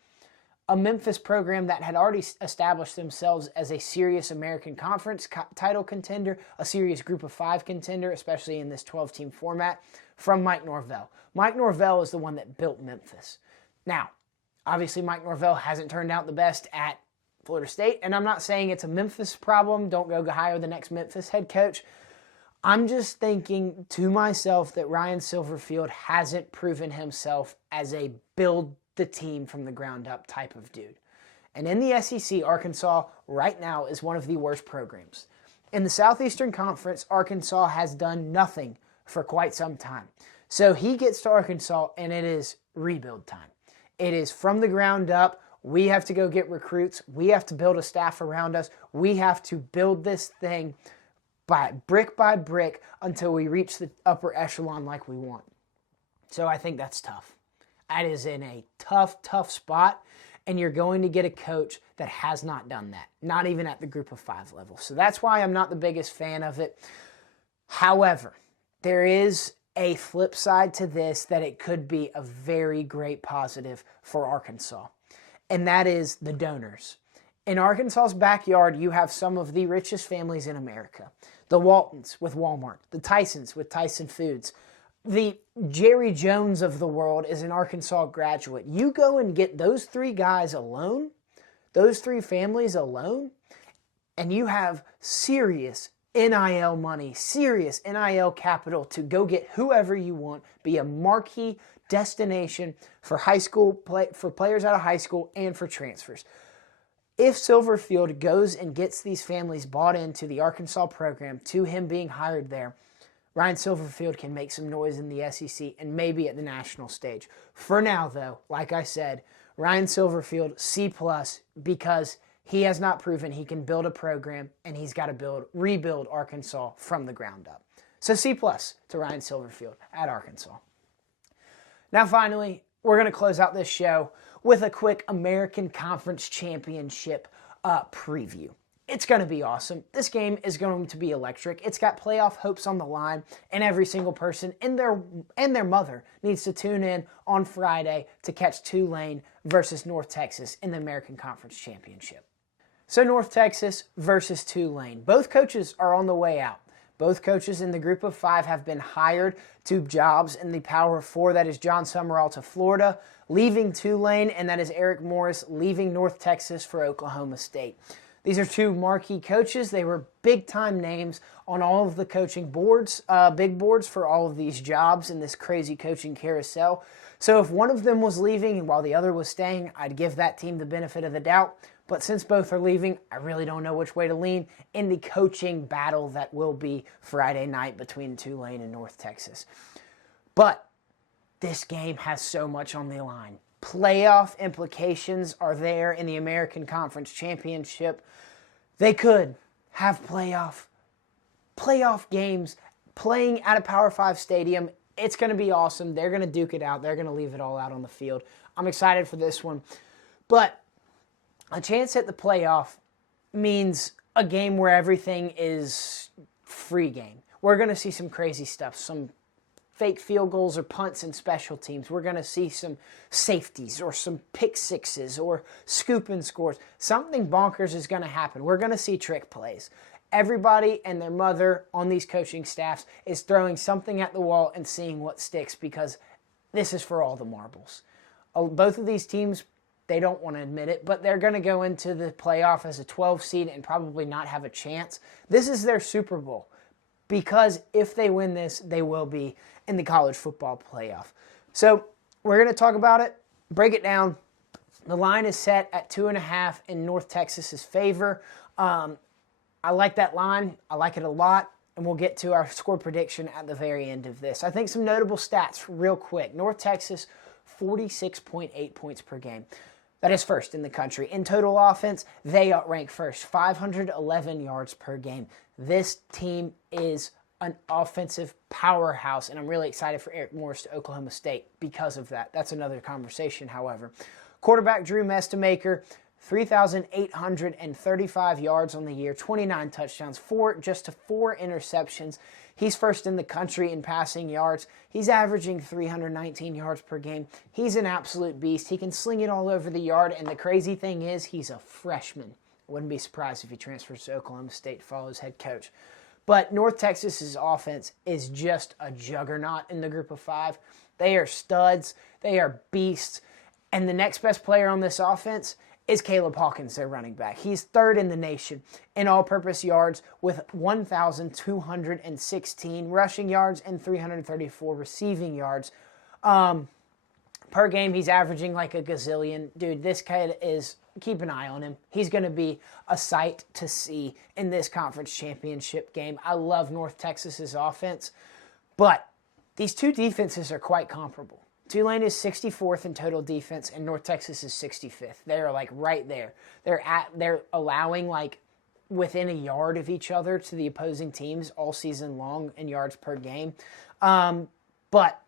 a Memphis program that had already established themselves as a serious American Conference title contender, a serious Group of 5 contender, especially in this 12-team format, from Mike Norvell. Mike Norvell is the one that built Memphis. Now, obviously Mike Norvell hasn't turned out the best at Florida State, and I'm not saying it's a Memphis problem. Don't go hire the next Memphis head coach. I'm just thinking to myself that Ryan Silverfield hasn't proven himself as a build the team from the ground up type of dude. And in the SEC, Arkansas right now is one of the worst programs. In the Southeastern Conference, Arkansas has done nothing for quite some time. So he gets to Arkansas and it is rebuild time. It is from the ground up. We have to go get recruits. We have to build a staff around us. We have to build this thing by brick until we reach the upper echelon like we want. So I think that's tough. That is in a tough spot, and you're going to get a coach that has not done that, not even at the Group of 5 level. So that's why I'm not the biggest fan of it. However, there is a flip side to this that it could be a very great positive for Arkansas, and that is the donors. In Arkansas's backyard, you have some of the richest families in America. The Waltons with Walmart, the Tysons with Tyson Foods. The Jerry Jones of the world is an Arkansas graduate. You go and get those three guys alone, those three families alone, and you have serious NIL money, serious NIL capital to go get whoever you want, be a marquee destination for high school for players out of high school and for transfers. If Silverfield goes and gets these families bought into the Arkansas program, to him being hired there, Ryan Silverfield can make some noise in the SEC and maybe at the national stage. For now, though, like I said, Ryan Silverfield, C+, because he has not proven he can build a program, and he's got to rebuild Arkansas from the ground up. So C+ to Ryan Silverfield at Arkansas. Now, finally, we're going to close out this show with a quick American Conference Championship preview. It's going to be awesome. This game is going to be electric. It's got playoff hopes on the line, and every single person and their mother needs to tune in on Friday to catch Tulane versus North Texas in the American Conference Championship. So North Texas versus Tulane. Both coaches are on the way out. Both coaches in the group of 5 have been hired to jobs in the Power 4. That is John Summerall to Florida, leaving Tulane, and that is Eric Morris leaving North Texas for Oklahoma State. These are two marquee coaches. They were big-time names on all of the coaching boards, big boards for all of these jobs in this crazy coaching carousel. So if one of them was leaving while the other was staying, I'd give that team the benefit of the doubt. But since both are leaving, I really don't know which way to lean in the coaching battle that will be Friday night between Tulane and North Texas. But this game has so much on the line. Playoff implications are there in the American Conference Championship. They could have playoff games playing at a Power 5 stadium. It's going to be awesome. They're going to duke it out. They're going to leave it all out on the field. I'm excited for this one. But a chance at the playoff means a game where everything is free game. We're going to see some crazy stuff, some fake field goals or punts and special teams. We're going to see some safeties or some pick sixes or scoop and scores. Something bonkers is going to happen. We're going to see trick plays. Everybody and their mother on these coaching staffs is throwing something at the wall and seeing what sticks, because this is for all the marbles. Both of these teams, they don't want to admit it, but they're going to go into the playoff as a 12 seed and probably not have a chance. This is their Super Bowl, because if they win this, they will be in the college football playoff. So we're going to talk about it, break it down. The line is set at 2.5 in North Texas's favor. I like that line. I like it a lot, and we'll get to our score prediction at the very end of this. I think some notable stats real quick. North Texas, 46.8 points per game. That is first in the country. In total offense, they outrank first, 511 yards per game. This team is an offensive powerhouse, and I'm really excited for Eric Morris to Oklahoma State because of that. That's another conversation, however. Quarterback Drew Mestamaker, 3,835 yards on the year, 29 touchdowns, 4 interceptions. He's first in the country in passing yards. He's averaging 319 yards per game. He's an absolute beast. He can sling it all over the yard, and the crazy thing is he's a freshman. Wouldn't be surprised if he transfers to Oklahoma State to follow his head coach. But North Texas's offense is just a juggernaut in the group of 5. They are studs. They are beasts. And the next best player on this offense is Caleb Hawkins, their running back. He's third in the nation in all-purpose yards with 1,216 rushing yards and 334 receiving yards. Per game, he's averaging like a gazillion. Dude, this kid is, keep an eye on him. He's going to be a sight to see in this conference championship game. I love North Texas's offense, but these two defenses are quite comparable. Tulane is 64th in total defense, and North Texas is 65th. They're like right there. They're allowing like within a yard of each other to the opposing teams all season long in yards per game. But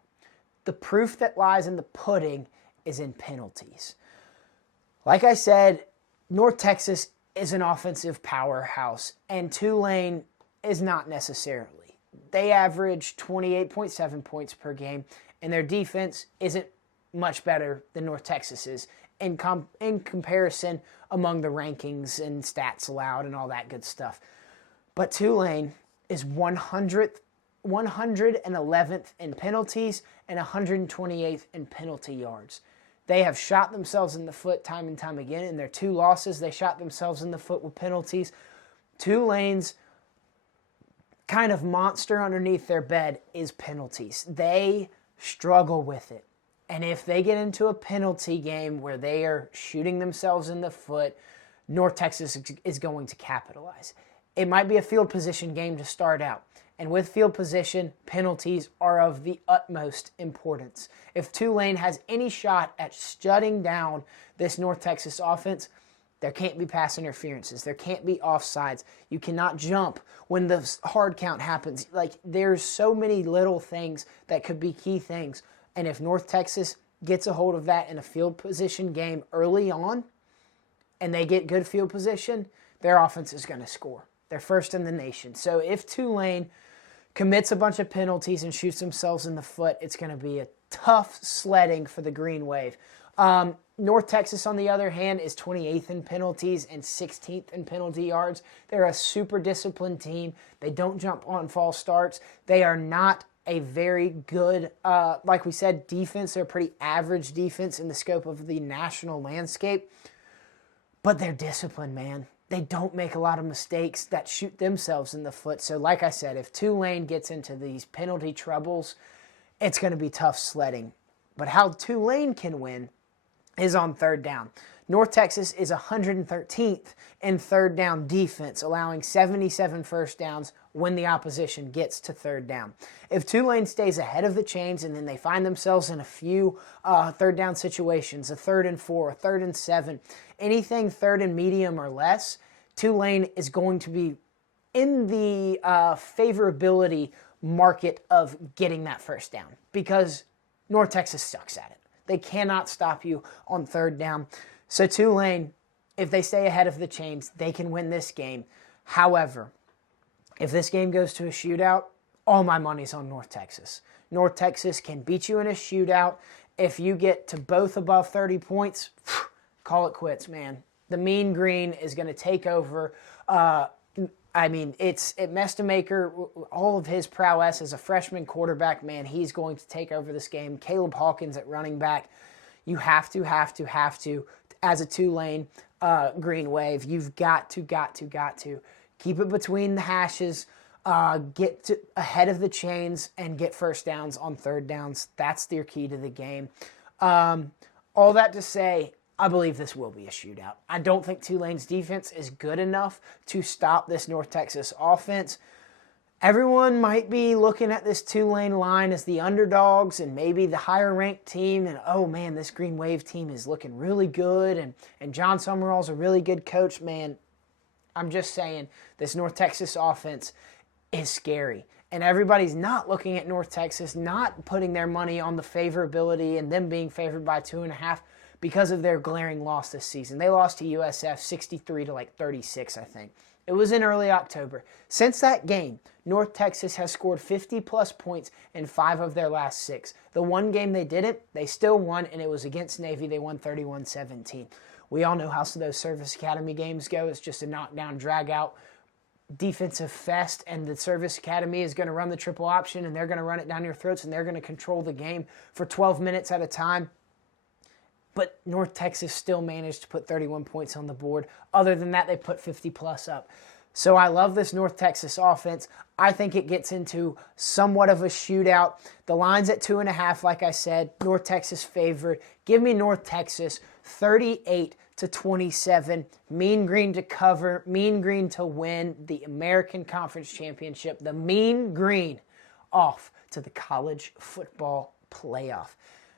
the proof that lies in the pudding is in penalties. Like I said, North Texas is an offensive powerhouse, and Tulane is not necessarily. they average 28.7 points per game, and their defense isn't much better than North Texas's in comparison among the rankings and stats allowed and all that good stuff. But Tulane is 111th in penalties and 128th in penalty yards. They have shot themselves in the foot time and time again. In their 2 losses, they shot themselves in the foot with penalties. Tulane's kind of monster underneath their bed is penalties. They struggle with it. And if they get into a penalty game where they are shooting themselves in the foot, North Texas is going to capitalize. It might be a field position game to start out. And with field position, penalties are of the utmost importance. If Tulane has any shot at shutting down this North Texas offense, there can't be pass interferences. There can't be offsides. You cannot jump when the hard count happens. Like, there's so many little things that could be key things. And if North Texas gets a hold of that in a field position game early on, and they get good field position, their offense is going to score. They're first in the nation. So if Tulane commits a bunch of penalties and shoots themselves in the foot, it's going to be a tough sledding for the Green Wave. North Texas, on the other hand, is 28th in penalties and 16th in penalty yards. They're a super disciplined team. They don't jump on false starts. They are not a very good, like we said, defense. They're a pretty average defense in the scope of the national landscape. But they're disciplined, man. They don't make a lot of mistakes that shoot themselves in the foot. So like I said, if Tulane gets into these penalty troubles, it's going to be tough sledding. But how Tulane can win is on third down. North Texas is 113th in third down defense, allowing 77 first downs when the opposition gets to third down. If Tulane stays ahead of the chains and then they find themselves in a few third down situations, a 3rd and 4, a 3rd and 7, anything 3rd and medium or less, Tulane is going to be in the favorability market of getting that first down because North Texas sucks at it. They cannot stop you on third down. So Tulane, if they stay ahead of the chains, they can win this game. However, if this game goes to a shootout, all my money's on North Texas. North Texas can beat you in a shootout. If you get to both above 30 points, call it quits, man. The Mean Green is going to take over. It's Mestamaker, all of his prowess as a freshman quarterback, man, he's going to take over this game. Caleb Hawkins at running back. You have to, as a Tulane Green Wave, you've got to keep it between the hashes, get ahead of the chains, and get first downs on third downs. That's their key to the game. All that to say, I believe this will be a shootout. I don't think Tulane's defense is good enough to stop this North Texas offense. Everyone might be looking at this Tulane line as the underdogs and maybe the higher-ranked team, and, oh, man, this Green Wave team is looking really good, and John Summerall's a really good coach. Man, I'm just saying, this North Texas offense is scary. And everybody's not looking at North Texas, not putting their money on the favorability and them being favored by 2.5 because of their glaring loss this season. They lost to USF 63-36, I think. It was in early October. Since that game, North Texas has scored 50-plus points in 5 of their last 6. The one game they didn't, they still won, and it was against Navy. They won 31-17. We all know how those Service Academy games go. It's just a knockdown, drag-out defensive fest, and the Service Academy is going to run the triple option, and they're going to run it down your throats, and they're going to control the game for 12 minutes at a time. But North Texas still managed to put 31 points on the board. Other than that, they put 50-plus up. So I love this North Texas offense. I think it gets into somewhat of a shootout. The line's at 2.5, like I said. North Texas favored. Give me North Texas 38-27. Mean Green to cover. Mean Green to win the American Conference Championship. The Mean Green off to the college football playoff.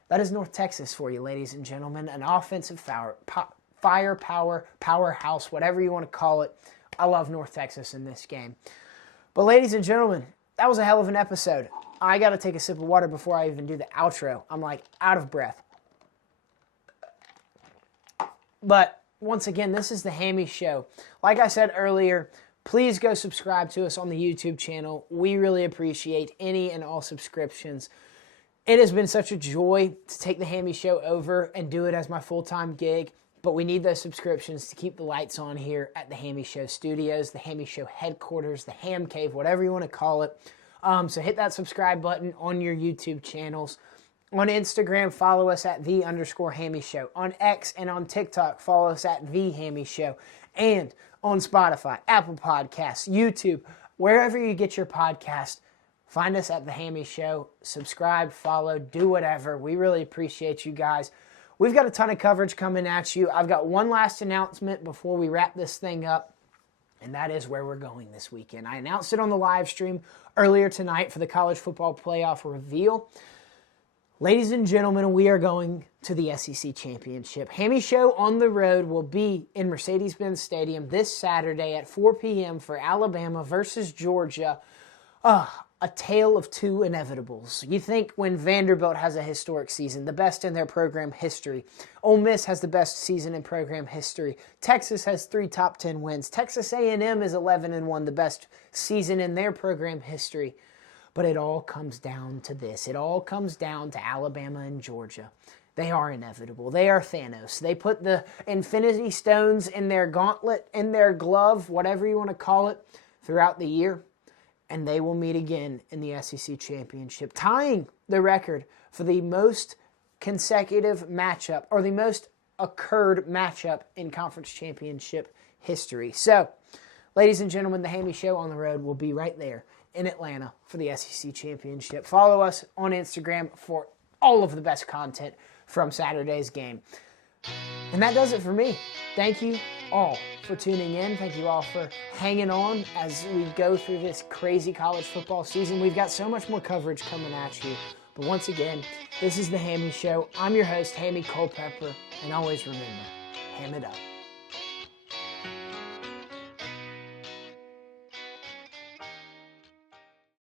That is North Texas for you, ladies and gentlemen. An offensive firepower, powerhouse, whatever you want to call it. I love North Texas in this game. But ladies and gentlemen, that was a hell of an episode. I got to take a sip of water before I even do the outro. I'm like out of breath. But once again, this is the Hammy Show. Like I said earlier, Please go subscribe to us on the YouTube channel. We really appreciate any and all subscriptions. It has been such a joy to take the Hammy Show over and do it as my full-time gig, but we need those subscriptions to keep the lights on here at the Hammy Show studios, the Hammy Show headquarters, the Ham Cave, whatever you want to call it. So hit that subscribe button on your YouTube channels. On Instagram, follow us at _Hammy Show. On X and on TikTok, follow us at The Hammy Show. And on Spotify, Apple Podcasts, YouTube, wherever you get your podcast, find us at The Hammy Show. Subscribe, follow, do whatever. We really appreciate you guys. We've got a ton of coverage coming at you. I've got one last announcement before we wrap this thing up, and that is where we're going this weekend. I announced it on the live stream earlier tonight for the college football playoff reveal. Ladies and gentlemen, we are going to the SEC Championship. Hammy Show on the road will be in Mercedes-Benz Stadium this Saturday at 4 p.m. for Alabama versus Georgia. A tale of two inevitables. You think when Vanderbilt has a historic season, the best in their program history. Ole Miss has the best season in program history. Texas has 3 top 10 wins. Texas A&M is 11-1, the best season in their program history. But it all comes down to this. It all comes down to Alabama and Georgia. They are inevitable. They are Thanos. They put the Infinity Stones in their gauntlet, in their glove, whatever you want to call it, throughout the year. And they will meet again in the SEC Championship, tying the record for the most consecutive matchup, or the most occurred matchup in conference championship history. So, ladies and gentlemen, the Hammy Show on the road will be right there in Atlanta for the SEC Championship. Follow us on Instagram for all of the best content from Saturday's game. And that does it for me. Thank you all for tuning in. Thank you all for hanging on as we go through this crazy college football season. We've got so much more coverage coming at you. But once again, this is the Hammy Show. I'm your host, Hammy Culpepper. And always remember, ham it up.